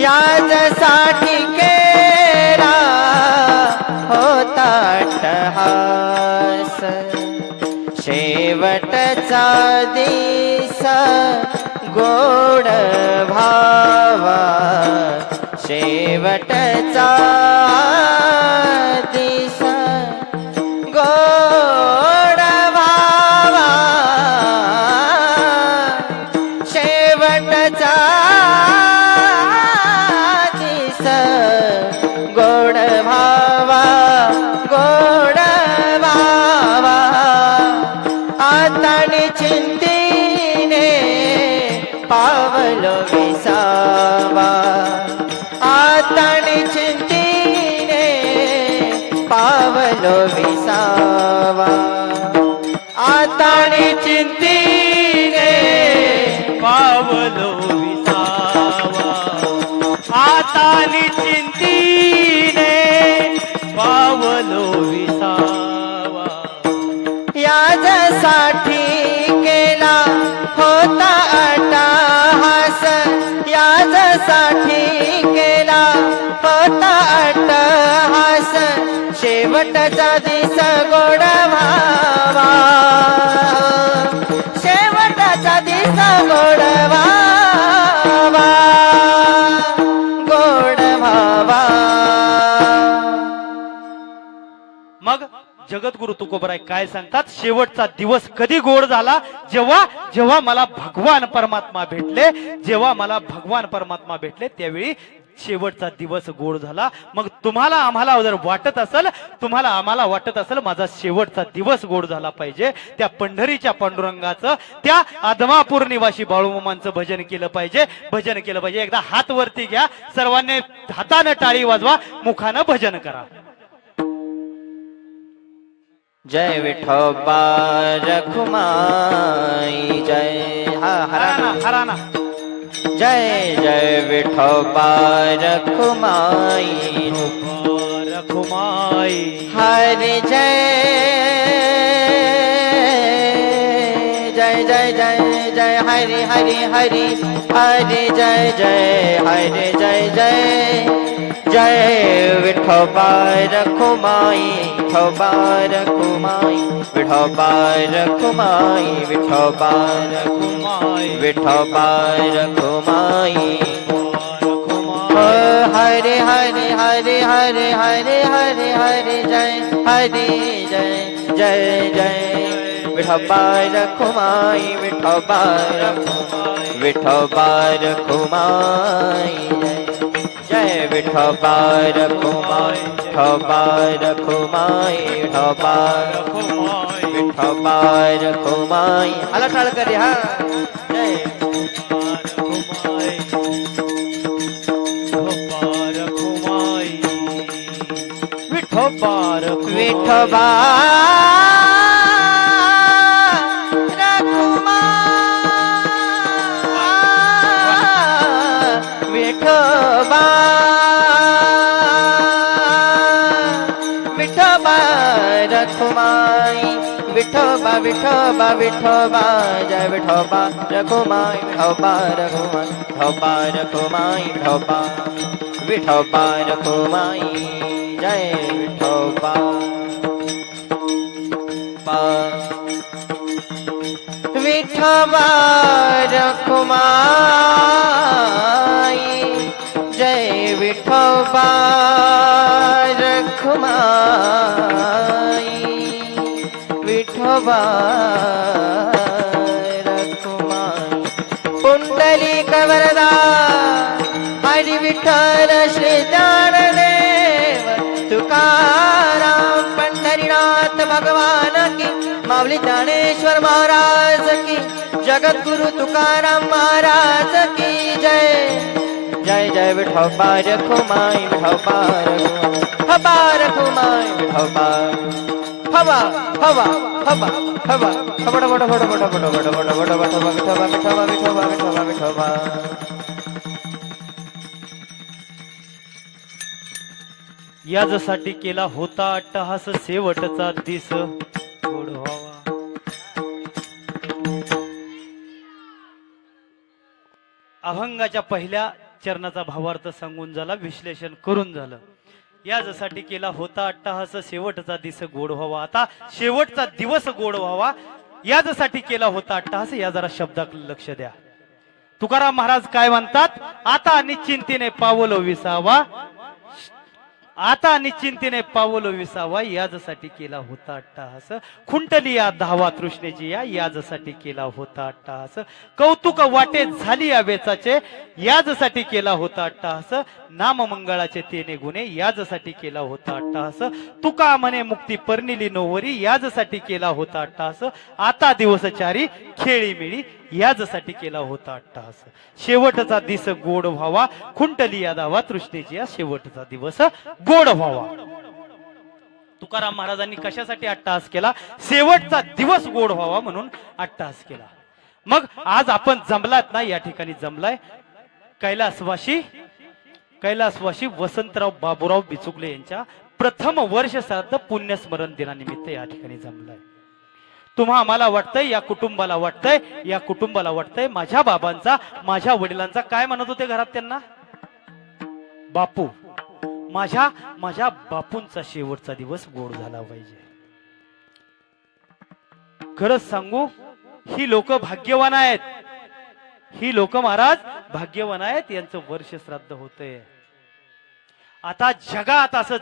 याजसाठी केला होता अट्टहास, शेवटचा दिस गोड भावा, शेवटचा दिस गोड भावा, शेवटचा दिस गोड भावा, गोड भावा. आताने चिंतीने पावलो विसावा, आताने चिंतीने पावलो विसावा, आताने चिंतीने पावलो विसावा, आतानी चिंतीने पावलो विसावा. याजसाठी केला होता अट्टहास, याजसाठी केला होता अट्टहास, शेवटचा दिस गोड भावा, शेवटचा दिस गोड भावा, गोड भावा. मग जगद्गुरु तुकोबराय काय सांगतात, शेवटचा दिवस कधी गोड झाला, जेव्हा मला भगवान परमात्मा भेटले, जेव्हा मला भगवान परमात्मा भेटले त्यावेळी शेवटचा दिवस गोड झाला. मग तुम्हाला आम्हाला जर वाटत असेल, तुम्हाला आम्हाला वाटत असेल माझा शेवटचा दिवस गोड झाला पाहिजे, त्या पंढरीच्या पांडुरंगाचं, त्या आदमापूर निवासी बाळूमामांचं भजन केलं पाहिजे, भजन केलं पाहिजे. एकदा हात वरती घ्या, सर्वांनी हातानं टाळी वाजवा, मुखानं भजन करा. जय विठोबा रखुमाई जय, हा हराना हराना. जय जय विठोबा रखुमाई, रखुमाई. हरि जय जय जय जय जय हरि हरि हरि हरि जय जय हरि जय जय. जय विठोबा रखुमाई, विठोबा रखुमाई, विठोबा रखुमाई, विठोबा रखुमाई, विठोबा रखुमाई. हरे हरे हरे हरे हरे हरे हरे जय हरे जय जय जय. विठोबा रखुमाई, विठोबा रखुमाई, विठोबा रखुमाई जय. जय विठोबा रखुमाई, विठोबा रखुमाई, विठोबा रखुमाई, विठोबा रखुमाई. आला टाळ करे हा. जय रखुमाई, रखुमाई, विठोबा रखुमाई. विठोबा विठोबा विठोबा विठोबा जय विठोबा रघुमाई विठोबा रघुमाई विठोबा रघुमाई विठोबा विठोबा रघुमाई जय विठोबा विठोबा रघुमाई जय विठोबा रघुमाई विठोबा रघुमाई पुंडलिक वरदा हरी विठ्ठल श्री ज्ञानदेव तुकाराम पंढरीनाथ भगवान की माऊली ज्ञानेश्वर महाराज की जगद्गुरु तुकाराम महाराज की जय जय जय विठोबा रघुमाई विठोबा रघुमाई विठोबा हवा हवा हवा हवा हबड बड बड बड बड बड बड बड विठोबा विठोबा विठोबा विठोबा विठोबा विठोबा याजसाठी केला होता अट्टहास शेवटचा दिस गोड व्हावा. अभंगाच्या पहिल्या चरणाचा भावार्थ सांगून झाला, विश्लेषण करून झालं. यासाठी केला होता अट्टहास शेवटचा दिस गोड व्हावा. आता शेवटचा दिवस गोड व्हावा यासाठी केला होता अट्टहास. या जरा शब्दाकडे लक्ष द्या. तुकाराम महाराज काय म्हणतात? आता निश्चिंतीने पावल विसावा, आता निश्चिंतीने पावल विसावा याजसाठी केला होता अट्टहास. खुंटली या धावा तृष्णेची याजसाठी केला होता अट्टहास. कौतुक वाटे झाली या वेचाचे याजसाठी केला होता अट्टहास. नाम मंगळाचे तेने गुणे याजसाठी केला होता अट्टहास. तुका म्हणे मुक्ती परनिली नोवरी याजसाठी केला होता अट्टहास. आता दिवस चारी खेळी मिळी याजसाठी केला होता अट्टहास. शेवटचा दिवस गोड व्हावा, खुंटली या धावा तृष्णेची या शेवटचा दिवस गोड व्हावा. तुकाराम महाराजांनी कशासाठी अट्टहास केला? शेवटचा दिवस गोड व्हावा म्हणून अट्टहास केला. मग आज आपण जमलात ना, या ठिकाणी जमलाय कैलासवासी वसंतराव बाबूराव बिचुकले यांच्या प्रथम वर्ष श्राद्ध पुण्यस्मरण दिनानिमित्त या ठिकाणी जमलाय. तुम्हा आम्हाला वाटतंय, या कुटुंबाला वाटतंय माझ्या बाबांचा, माझ्या वडिलांचा, काय म्हणत होते घरात त्यांना? बापू. माझ्या बापूंचा शेवटचा दिवस गोड झाला पाहिजे. खरंच सांगू, ही लोक भाग्यवान आहेत. ही लोक महाराज भाग्यवान आहेत. यांचं वर्ष श्राद्ध होतंय. आता जगात असं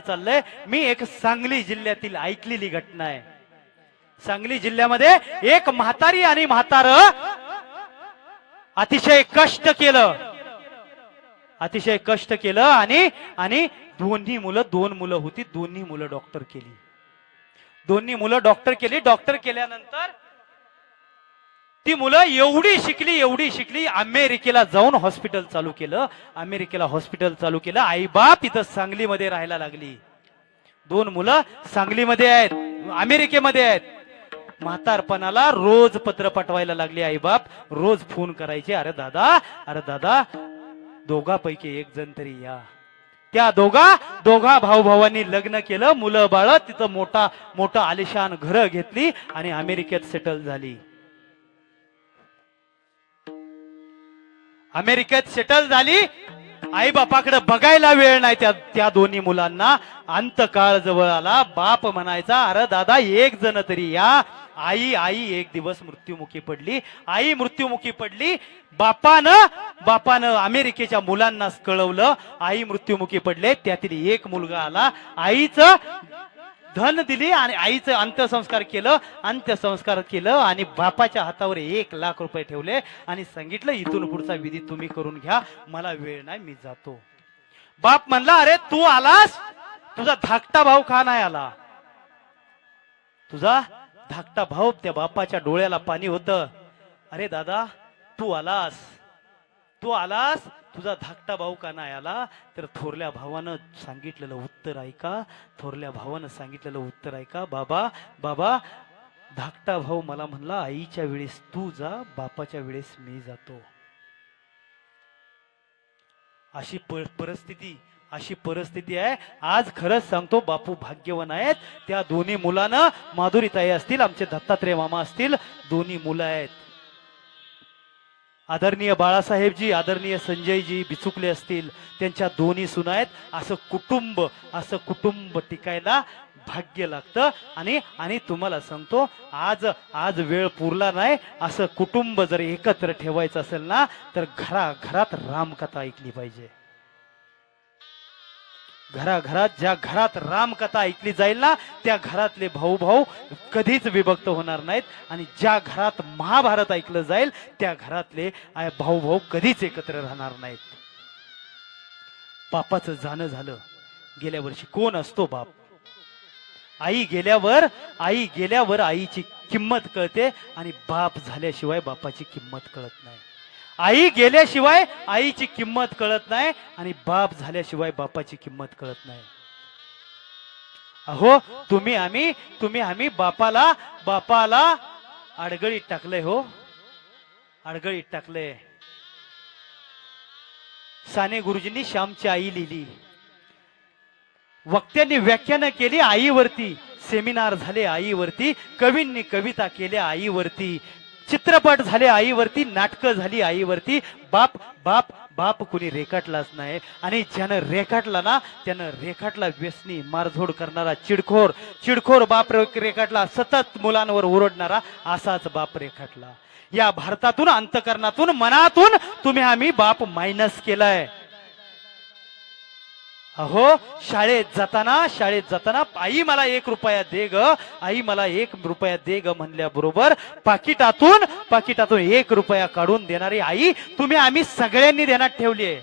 चाललंय. मी एक सांगली जिल्ह्यातील ऐकलेली घटना आहे. सांगली जिल्ह्यामध्ये एक म्हातारी आणि म्हातार अतिशय कष्ट केलं आणि दोन मुलं होती. दोन्ही मुलं डॉक्टर केली. डॉक्टर केल्यानंतर ती मुलं एवढी शिकली अमेरिकेला जाऊन हॉस्पिटल चालू केलं. आई बाप इथं सांगलीमध्ये राहायला लागली. दोन मुलं सांगलीमध्ये आहेत, अमेरिकेमध्ये आहेत. म्हातारपणाला रोज पत्र पाठवायला लागली आई बाप. रोज फोन करायचे, अरे दादा दोघांपैकी एक जण तरी या. त्या दोघा भाऊभावांनी लग्न केलं. मुलं बाळ तिथं मोठा आलिशान घर घेतली आणि अमेरिकेत सेटल झाली. आई बापाकडे बघायला वेळ नाही त्या दोन्ही मुलांना. अंतकाळ जवळ आला. बाप म्हणायचा, अरे दादा एक जण तरी या. आई एक दिवस मृत्युमुखी पडली. बापानं अमेरिकेच्या मुलांना कळवलं आई मृत्युमुखी पडले. त्यातील एक मुलगा आला. आईचं धन दिली आणि आईचं अंत्यसंस्कार केलं आणि बापाच्या हातावर 1,00,000 रुपये ठेवले आणि सांगितलं, इथून पुढचा विधी तुम्ही करून घ्या, मला वेळ नाही, मी जातो. बाप म्हणला, अरे तू आलास, तुझा धाकटा भाऊ का नाही आला? तुझा धाकटा भाऊ, त्या बापाच्या डोळ्याला पाणी होतं. अरे दादा तू आलास, तुझा धाकटा भाऊ का नाही आला? तर थोरल्या भावानं सांगितलेलं उत्तर ऐका. बाबा धाकटा भाऊ मला म्हणला, आईच्या वेळेस तू जा, बापाच्या वेळेस मी जातो. अशी परिस्थिती अशी परिस्थिती आहे. आज खरंच सांगतो बापू भाग्यवान आहेत. त्या दोन्ही मुलांना, माधुरीताई असतील, आमचे दत्तात्रय मामा असतील, दोन्ही मुलं आहेत. आदरणीय बाळासाहेबजी, आदरणीय संजयजी बिचुकले असतील, त्यांच्या दोन्ही सुना आहेत. असं कुटुंब टिकायला भाग्य लागतं. आणि तुम्हाला सांगतो, आज वेळ पुरला नाही. असं कुटुंब जर एकत्र ठेवायचं असेल ना, तर घरात रामकथा ऐकली पाहिजे. घराघरात, ज्या घरात रामकथा ऐकली जाईल ना, त्या घरातले भाऊ कधीच विभक्त होणार नाहीत. आणि ज्या घरात महाभारत ऐकलं जाईल, त्या घरातले भाऊ कधीच एकत्र राहणार नाहीत. बापाचं जाणं झालं गेल्या वर्षी. कोण असतो बाप? आई गेल्यावर आईची किंमत कळते, आणि बाप झाल्याशिवाय बापाची किंमत कळत नाही. आई गेल्याशिवाय आईची किंमत कळत नाही, आणि बाप झाल्याशिवाय बापाची किंमत कळत नाही. अहो, तुम्ही आम्ही बापाला अडगळीत टाकलंय. हो, अडगळीत टाकलंय. साने गुरुजींनी श्यामची आई लिहिली, वक्त्यांनी व्याख्यानं केली आईवरती, सेमिनार झाले आईवरती, कवींनी कविता केल्या आईवरती, चित्रपट झाले आईवरती, नाटकं झाली आईवरती. बाप बाप बाप कुणी रेखाटलाच नाही. आणि ज्यानं रेखाटला ना, त्यानं रेखाटला व्यसनी, मारझोड करणारा, चिडखोर बाप रेखाटला, सतत मुलांवर ओरडणारा, असाच बाप रेखाटला. या भारतातून, अंतकरणातून, मनातून तुम्ही आम्ही बाप मायनस केलाय. अहो, शाळेत जाताना आई मला 1 रुपया दे ग, आई मला 1 रुपया दे ग म्हणल्याबरोबर पाकिटातून 1 रुपया काढून देणारी आई तुम्ही आम्ही सगळ्यांनी ध्यानात ठेवली आहे.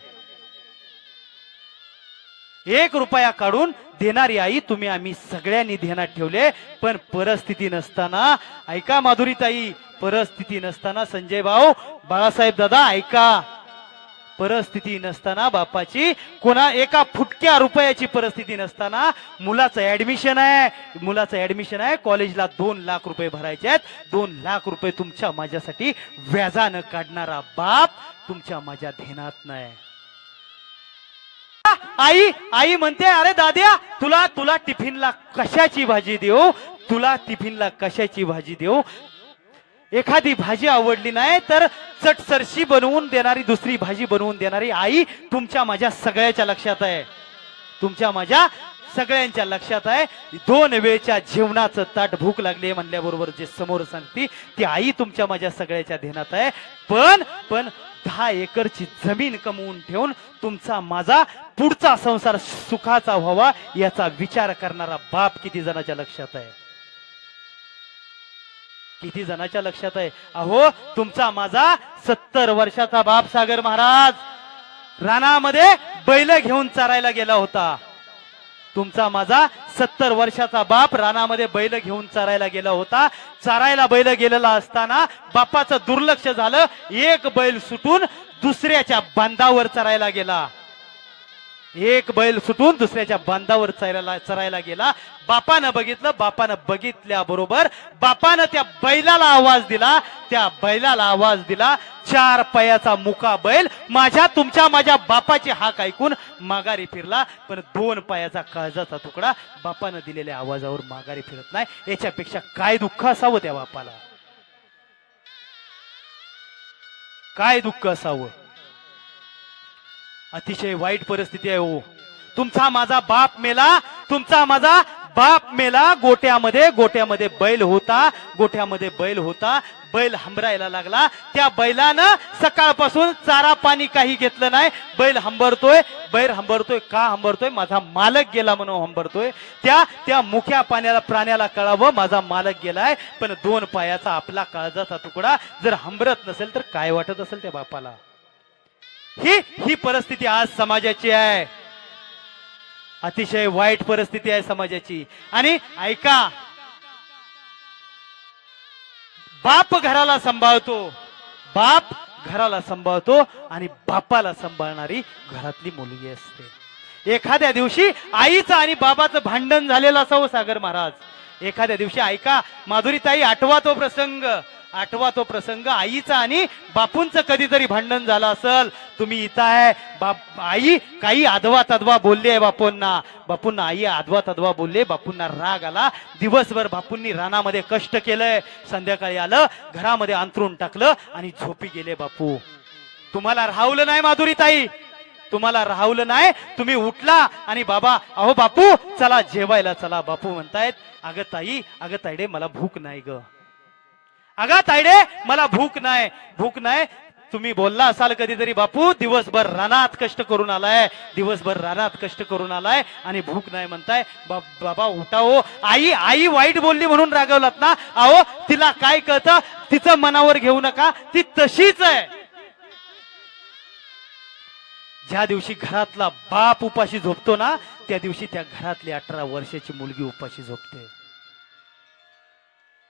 1 रुपया काढून देणारी आई तुम्ही आम्ही सगळ्यांनी ध्यानात ठेवले. पण परिस्थिती नसताना, ऐका माधुरीताई, परिस्थिती नसताना, संजय भाऊ, बाळासाहेब दादा ऐका, परिस्थिती नसताना बापाची, कोणा एका फुटक्या रुपयाची परिस्थिती नसताना, मुलाचं ऍडमिशन आहे, कॉलेजला 2 लाख रुपये भरायचे आहेत. 2 लाख रुपये तुमच्या माझ्यासाठी व्याजानं काढणारा बाप तुमच्या माझ्या ध्यानात नाही. आई म्हणते, अरे दाद्या, तुला टिफिनला कशाची भाजी देऊ, एखादी भाजी आवडली नाही तर चटसरशी बनवून देणारी, दुसरी भाजी बनवून देणारी आई तुमच्या माझ्या सगळ्याच्या लक्षात आहे. 2 वेळच्या जेवणाचं ताट भूक लागली म्हणल्याबरोबर जे समोर सांगते ती आई तुमच्या माझ्या सगळ्याच्या ध्यानात आहे. पण 10 एकरची जमीन कमवून ठेवून तुमचा माझा पुढचा संसार सुखाचा व्हावा याचा विचार करणारा बाप किती जणांच्या लक्षात आहे? किती जणांच्या लक्षात आहे? अहो, तुमचा माझा 70 वर्षाचा बाप सागर महाराज रानामध्ये बैल घेऊन चरायला गेला होता. तुमचा माझा 70 वर्षाचा बाप रानामध्ये बैल घेऊन चरायला गेला होता. चरायला बैल गेलेला असताना बापाचं दुर्लक्ष झालं. एक बैल सुटून दुसऱ्याच्या बांधावर चरायला गेला. दुसऱ्याच्या बांधावर चरायला गेला. बापानं बघितल्याबरोबर बापानं त्या बैलाला आवाज दिला. 4 पायाचा मुका बैल माझ्या बापाची हाक ऐकून माघारी फिरला. पण 2 पायाचा काळजाचा तुकडा बापानं दिलेल्या आवाजावर माघारी फिरत नाही. याच्यापेक्षा काय दुःख असावं त्या बापाला? काय दुःख असावं? अतिशय वाईट परिस्थिती आहे. हो, तुमचा माझा बाप मेला. गोट्यामध्ये बैल होता. बैल हंबरायला लागला. त्या बैलानं सकाळपासून चारा पाणी काही घेतलं नाही. बैल हंबरतोय. का हंबरतोय? माझा मालक गेला म्हणून हंबरतोय. त्या मुख्या प्राण्याला कळावं माझा मालक गेलाय. पण 2 पायाचा आपला काळजाचा तुकडा जर हंबरत नसेल तर काय वाटत असेल त्या बापाला? ही परिस्थिती आज समाजाची आहे. अतिशय वाईट परिस्थिती आहे समाजाची. आणि ऐका, बाप घराला सांभाळतो आणि बापाला सांभाळणारी घरातली मुलगी असते. एखाद्या दिवशी आईचं आणि बाबाचं भांडण झालेलं असावं सागर महाराज. एखाद्या दिवशी, ऐका माधुरीताई, आठवा तो प्रसंग. आठवा तो प्रसंग आईचा आणि बापूंचं कधीतरी भांडण झालं असल. तुम्ही इथं आहे, आई काही आदवा तदवा बोलली आहे बापूंना आई आदवा तदवा बोलले. बापूंना राग आला. दिवसभर बापूंनी रानामध्ये कष्ट केलंय. संध्याकाळी आलं, घरामध्ये अंथरून टाकलं आणि झोपी गेले बापू. तुम्हाला राहवलं नाही माधुरीताई, तुम्हाला राहवलं नाही. तुम्ही उठला आणि बाबा, अहो बापू चला जेवायला चला. बापू म्हणतायत, अगं ताईडे मला भूक नाही ग, अगं ताईडे मला भूक नाही. तुम्ही बोलला असाल कधीतरी, बापू दिवसभर रानात कष्ट करून आलाय आणि भूक नाही म्हणताय. बाबा उठा हो. आई वाईट बोलली म्हणून रागवलात ना. अहो तिला काय कळतं, तिचं मनावर घेऊ नका, ती तशीच आहे. ज्या दिवशी घरातला बाप उपाशी झोपतो ना, त्या दिवशी त्या घरातली 18 वर्षाची मुलगी उपाशी झोपते.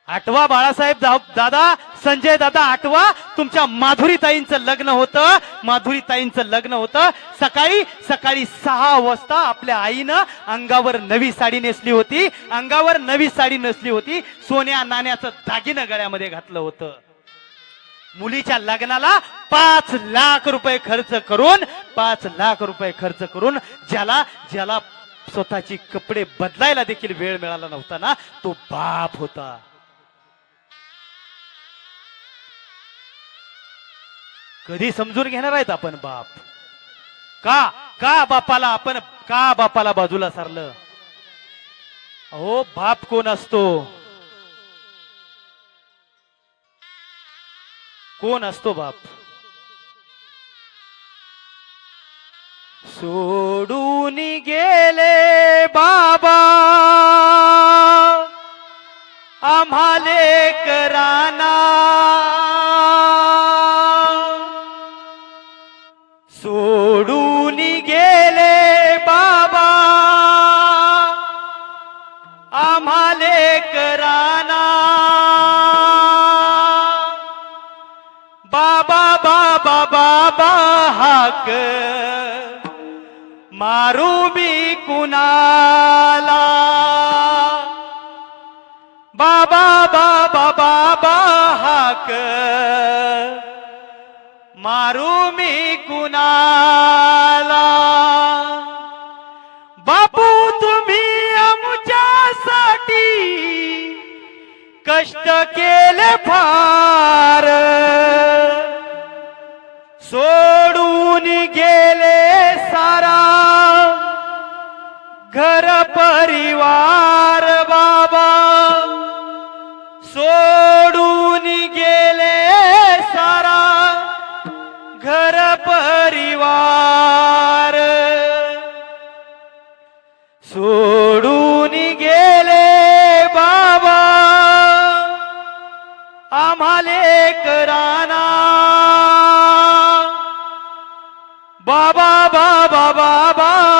आठवा बाळासाहेब दादा, संजय दादा आठवा. तुमच्या माधुरीताईंचं लग्न होतं. सकाळी 6 वाजता आपल्या आईनं अंगावर नवी साडी नेसली होती. सोन्या नाण्याचं दागिनं गळ्यामध्ये घातलं होतं. मुलीच्या लग्नाला 5 लाख रुपये खर्च करून ज्याला स्वतःची कपडे बदलायला देखील वेळ मिळाला नव्हता ना, तो बाप होता. कधी समजून घेणार आहेत आपण बाप? का बापाला बाजूला सारलं? अहो बाप कोण असतो? बाप सोडून गेले बाबा आम्हाले कराना, सोडून गेले बाबा आम्हाले कराना. बाबा हाक मारू मी कुणाला? बाबा हाक मारू मी कुणाला? बापू तुम्ही आमच्यासाठी कष्ट केले फार, सोडून गेले सारा घर परिवार. बाबा सोडून गेले सारा घर परिवार, सोडून गेले बाबा आम्हाले कराना. बाबा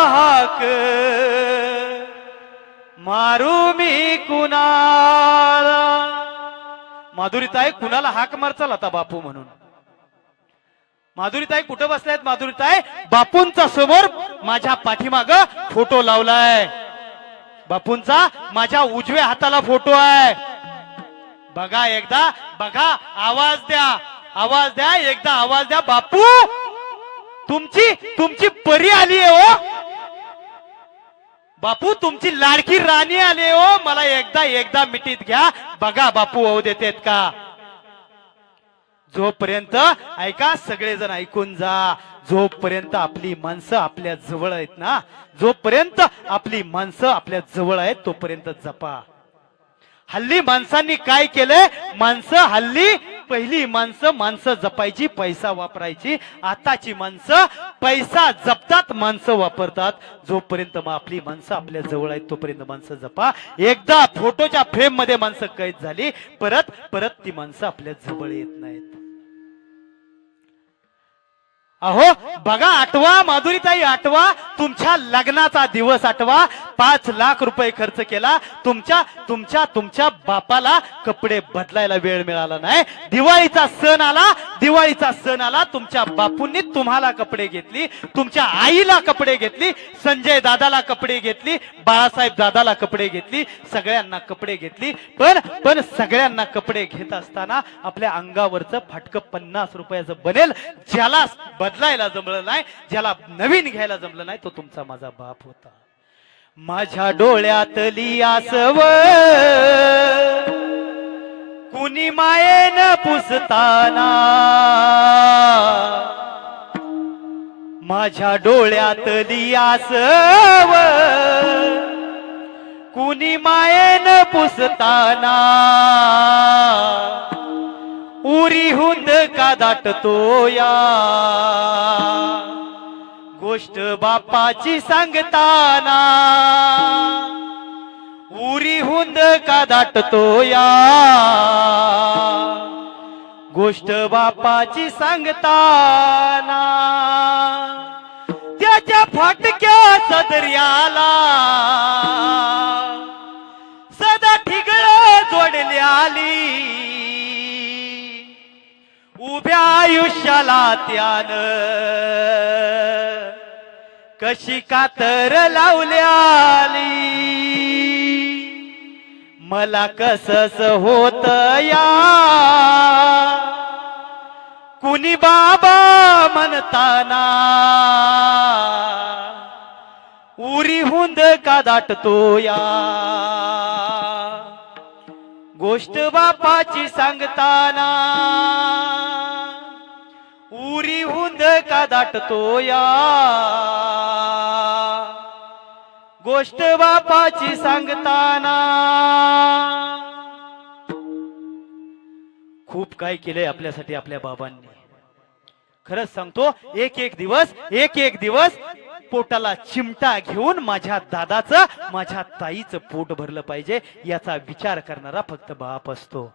हाक मारू मी कुणाला? माधुरीताई कुणाला हाक मारचाल आता बापू म्हणून? माधुरीताई कुठं बसल्यात? माधुरीताई बापूंचा समोर माझ्या पाठीमाग फोटो लावलाय. बापूंचा माझ्या उजव्या हाताला फोटो आहे. बघा एकदा, बघा, आवाज द्या एकदा, आवाज द्या. बापू तुमची परी आली आहे हो. बापू तुमची लाडकी राणी आली हो. मला एकदा मिठीत घ्या. बघा बापू होऊ देतेत का? जोपर्यंत, ऐका सगळेजण ऐकून जा, जोपर्यंत आपली माणसं आपल्या जवळ आहेत ना, जोपर्यंत आपली माणसं आपल्या जवळ आहेत तोपर्यंत जपा. हल्ली माणसांनी काय केलंय? पहिली माणसं जपायची, पैसा वापरायची. आताची माणसं पैसा जपतात, माणसं वापरतात. जोपर्यंत आपली माणसं आपल्या जवळ आहेत तोपर्यंत माणसं जपा. एकदा फोटोच्या फ्रेम मध्ये माणसं कैद झाली, परत ती माणसं आपल्या जवळ येत नाहीत. अहो बघा, आठवा माधुरीताई, आठवा तुमच्या लग्नाचा दिवस, आठवा 5 लाख रुपये खर्च केला, तुमच्या तुमच्या तुमच्या बापाला कपडे बदलायला वेळ मिळाला नाही. दिवाळीचा सण आला, दिवाळीचा सण आला, तुमच्या बापूंनी तुम्हाला कपडे घेतली, तुमच्या आईला कपडे घेतली, संजय दादाला कपडे घेतली, बाळासाहेब दादाला कपडे घेतली, सगळ्यांना कपडे घेतली. पण सगळ्यांना कपडे घेत असताना आपल्या अंगावरचं फाटकं 50 रुपयाचं बनेल, ज्याला बदलायला जमलं नाही, ज्याला नवीन घ्यायला जमलं नाही, तो तुमचा माझा बाप होता. माझ्या डोळ्यातली आसव कुणी मायेन पुसताना, माझ्या डोळ्यातली आसव कुणी मायेन पुसताना, उरी हुंद का दाटतो या, गोष्ट बापाची सांगताना, उरी हुंद का दाटतो या, गोष्ट बापाची सांगताना. त्याच्या फाटक्या सदर्याला सदा ठिगळ जोडल्याली, उभ्या आयुष्याला त्यानं कशी कातर लावल्याली. मला कसस होत या कुणी बाबा म्हणताना, उरी हुंद का दाटतो या, गोष्ट बापाची सांगताना, उरी हुंद का दाटतो या, गोष्ट बापाची सांगताना. खूप काय केलंय आपल्यासाठी आपल्या बाबांनी. खरंच सांगतो, एक एक दिवस पोटाला चिमटा घेऊन माझ्या दादाचं, माझ्या ताईचं पोट भरलं पाहिजे याचा विचार करणारा फक्त बाप असतो.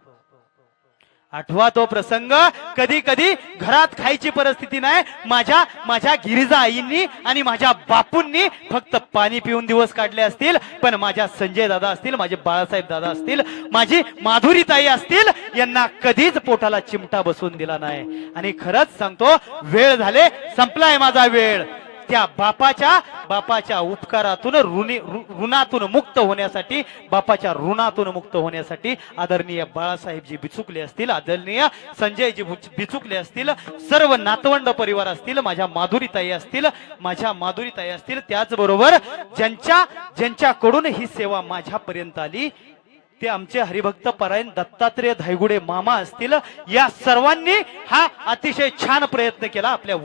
आठवा तो प्रसंग, कधी कधी घरात खायची परिस्थिती नाही, माझ्या गिरिजा आईंनी आणि माझ्या बापूंनी फक्त पाणी पिऊन दिवस काढले असतील, पण माझ्या संजय दादा असतील, माझे बाळासाहेब दादा असतील, माझी माधुरी ताई असतील, यांना कधीच पोटाला चिमटा बसवून दिला नाही. आणि खरंच सांगतो, वेळ झाले, संपलाय माझा वेळ. त्या बापाच्या उपकारातून ऋणातून मुक्त होण्यासाठी, बापाच्या ऋणातून मुक्त होण्यासाठी आदरणीय बाळासाहेबजी बिचुकले असतील, आदरणीय संजयजी बिचुकले असतील, सर्व नातवंड परिवार असतील, माझ्या माधुरीताई असतील, त्याचबरोबर ज्यांच्याकडून ही सेवा माझ्यापर्यंत आली ते आमचे हरिभक्त परायण दत्तात्रेय धायगुडे मामा असतील, या सर्वांनी हा अतिशय छान प्रयत्न केला आपल्या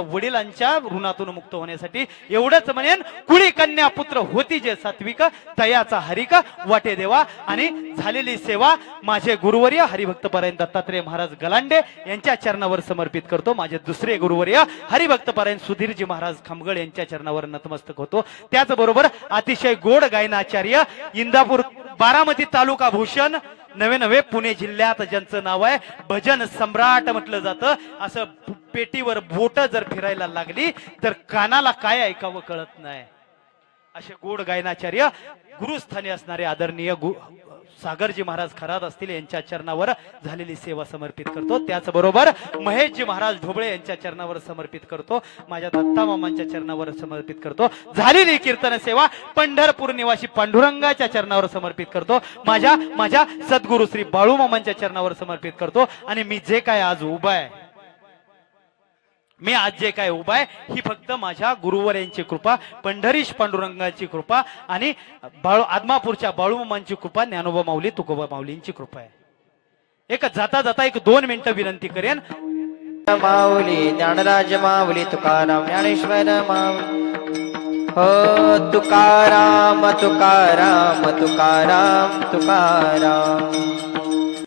वडिलांच्या ऋणातून मुक्त होण्यासाठी. एवढंच म्हणेन, कुळी कन्या पुत्र होती जे सात्विक, तयाचा हरिक वाटे देवा. आणि झालेली सेवा माझे गुरुवर्य हरिभक्त परायण दत्तात्रेय महाराज गलांडे यांच्या चरणावर समर्पित करतो. माझे दुसरे गुरुवर्य हरिभक्त परायण सुधीरजी महाराज खामगळ यांच्या चरणावर नतमस्तक होतो. त्याचबरोबर अतिशय गोड गायनाचार्य, इंदापूर बारामती तालुका भूषण, नवे पुणे जिल्ह्यात ज्यांचं नाव आहे भजन सम्राट म्हटलं जातं. असं पेटीवर बोट जर फिरायला लागली तर कानाला काय ऐकावं कळत नाही, असे गोड गायनाचार्य गुरुस्थानी असणारे आदरणीय सागरजी महाराज खरात असतील यांच्या चरणावर झालेली सेवा समर्पित करतो. त्याचबरोबर महेशजी महाराज ढोबळे यांच्या चरणावर समर्पित करतो. माझ्या दत्ता मामांच्या चरणावर समर्पित करतो. झालेली कीर्तन सेवा पंढरपूर निवासी पांडुरंगाच्या चरणावर समर्पित करतो. माझ्या सद्गुरु श्री बाळू मामांच्या चरणावर समर्पित करतो. आणि मी जे काय आज उभा आहे, ही फक्त माझ्या गुरुवर्यांची कृपा, पंढरीश पांडुरंगाची कृपा आणि आदमापूरच्या बाळूमामांची कृपा, ज्ञानोबा माऊली तुकोबा माऊलींची कृपा आहे. एक जाता 2 मिनिटं विनंती करेन. माऊली ज्ञानराज माऊली तुकाराम ज्ञानेश्वर माऊली, हो तुकाराम तुकाराम तुकाराम तुकाराम.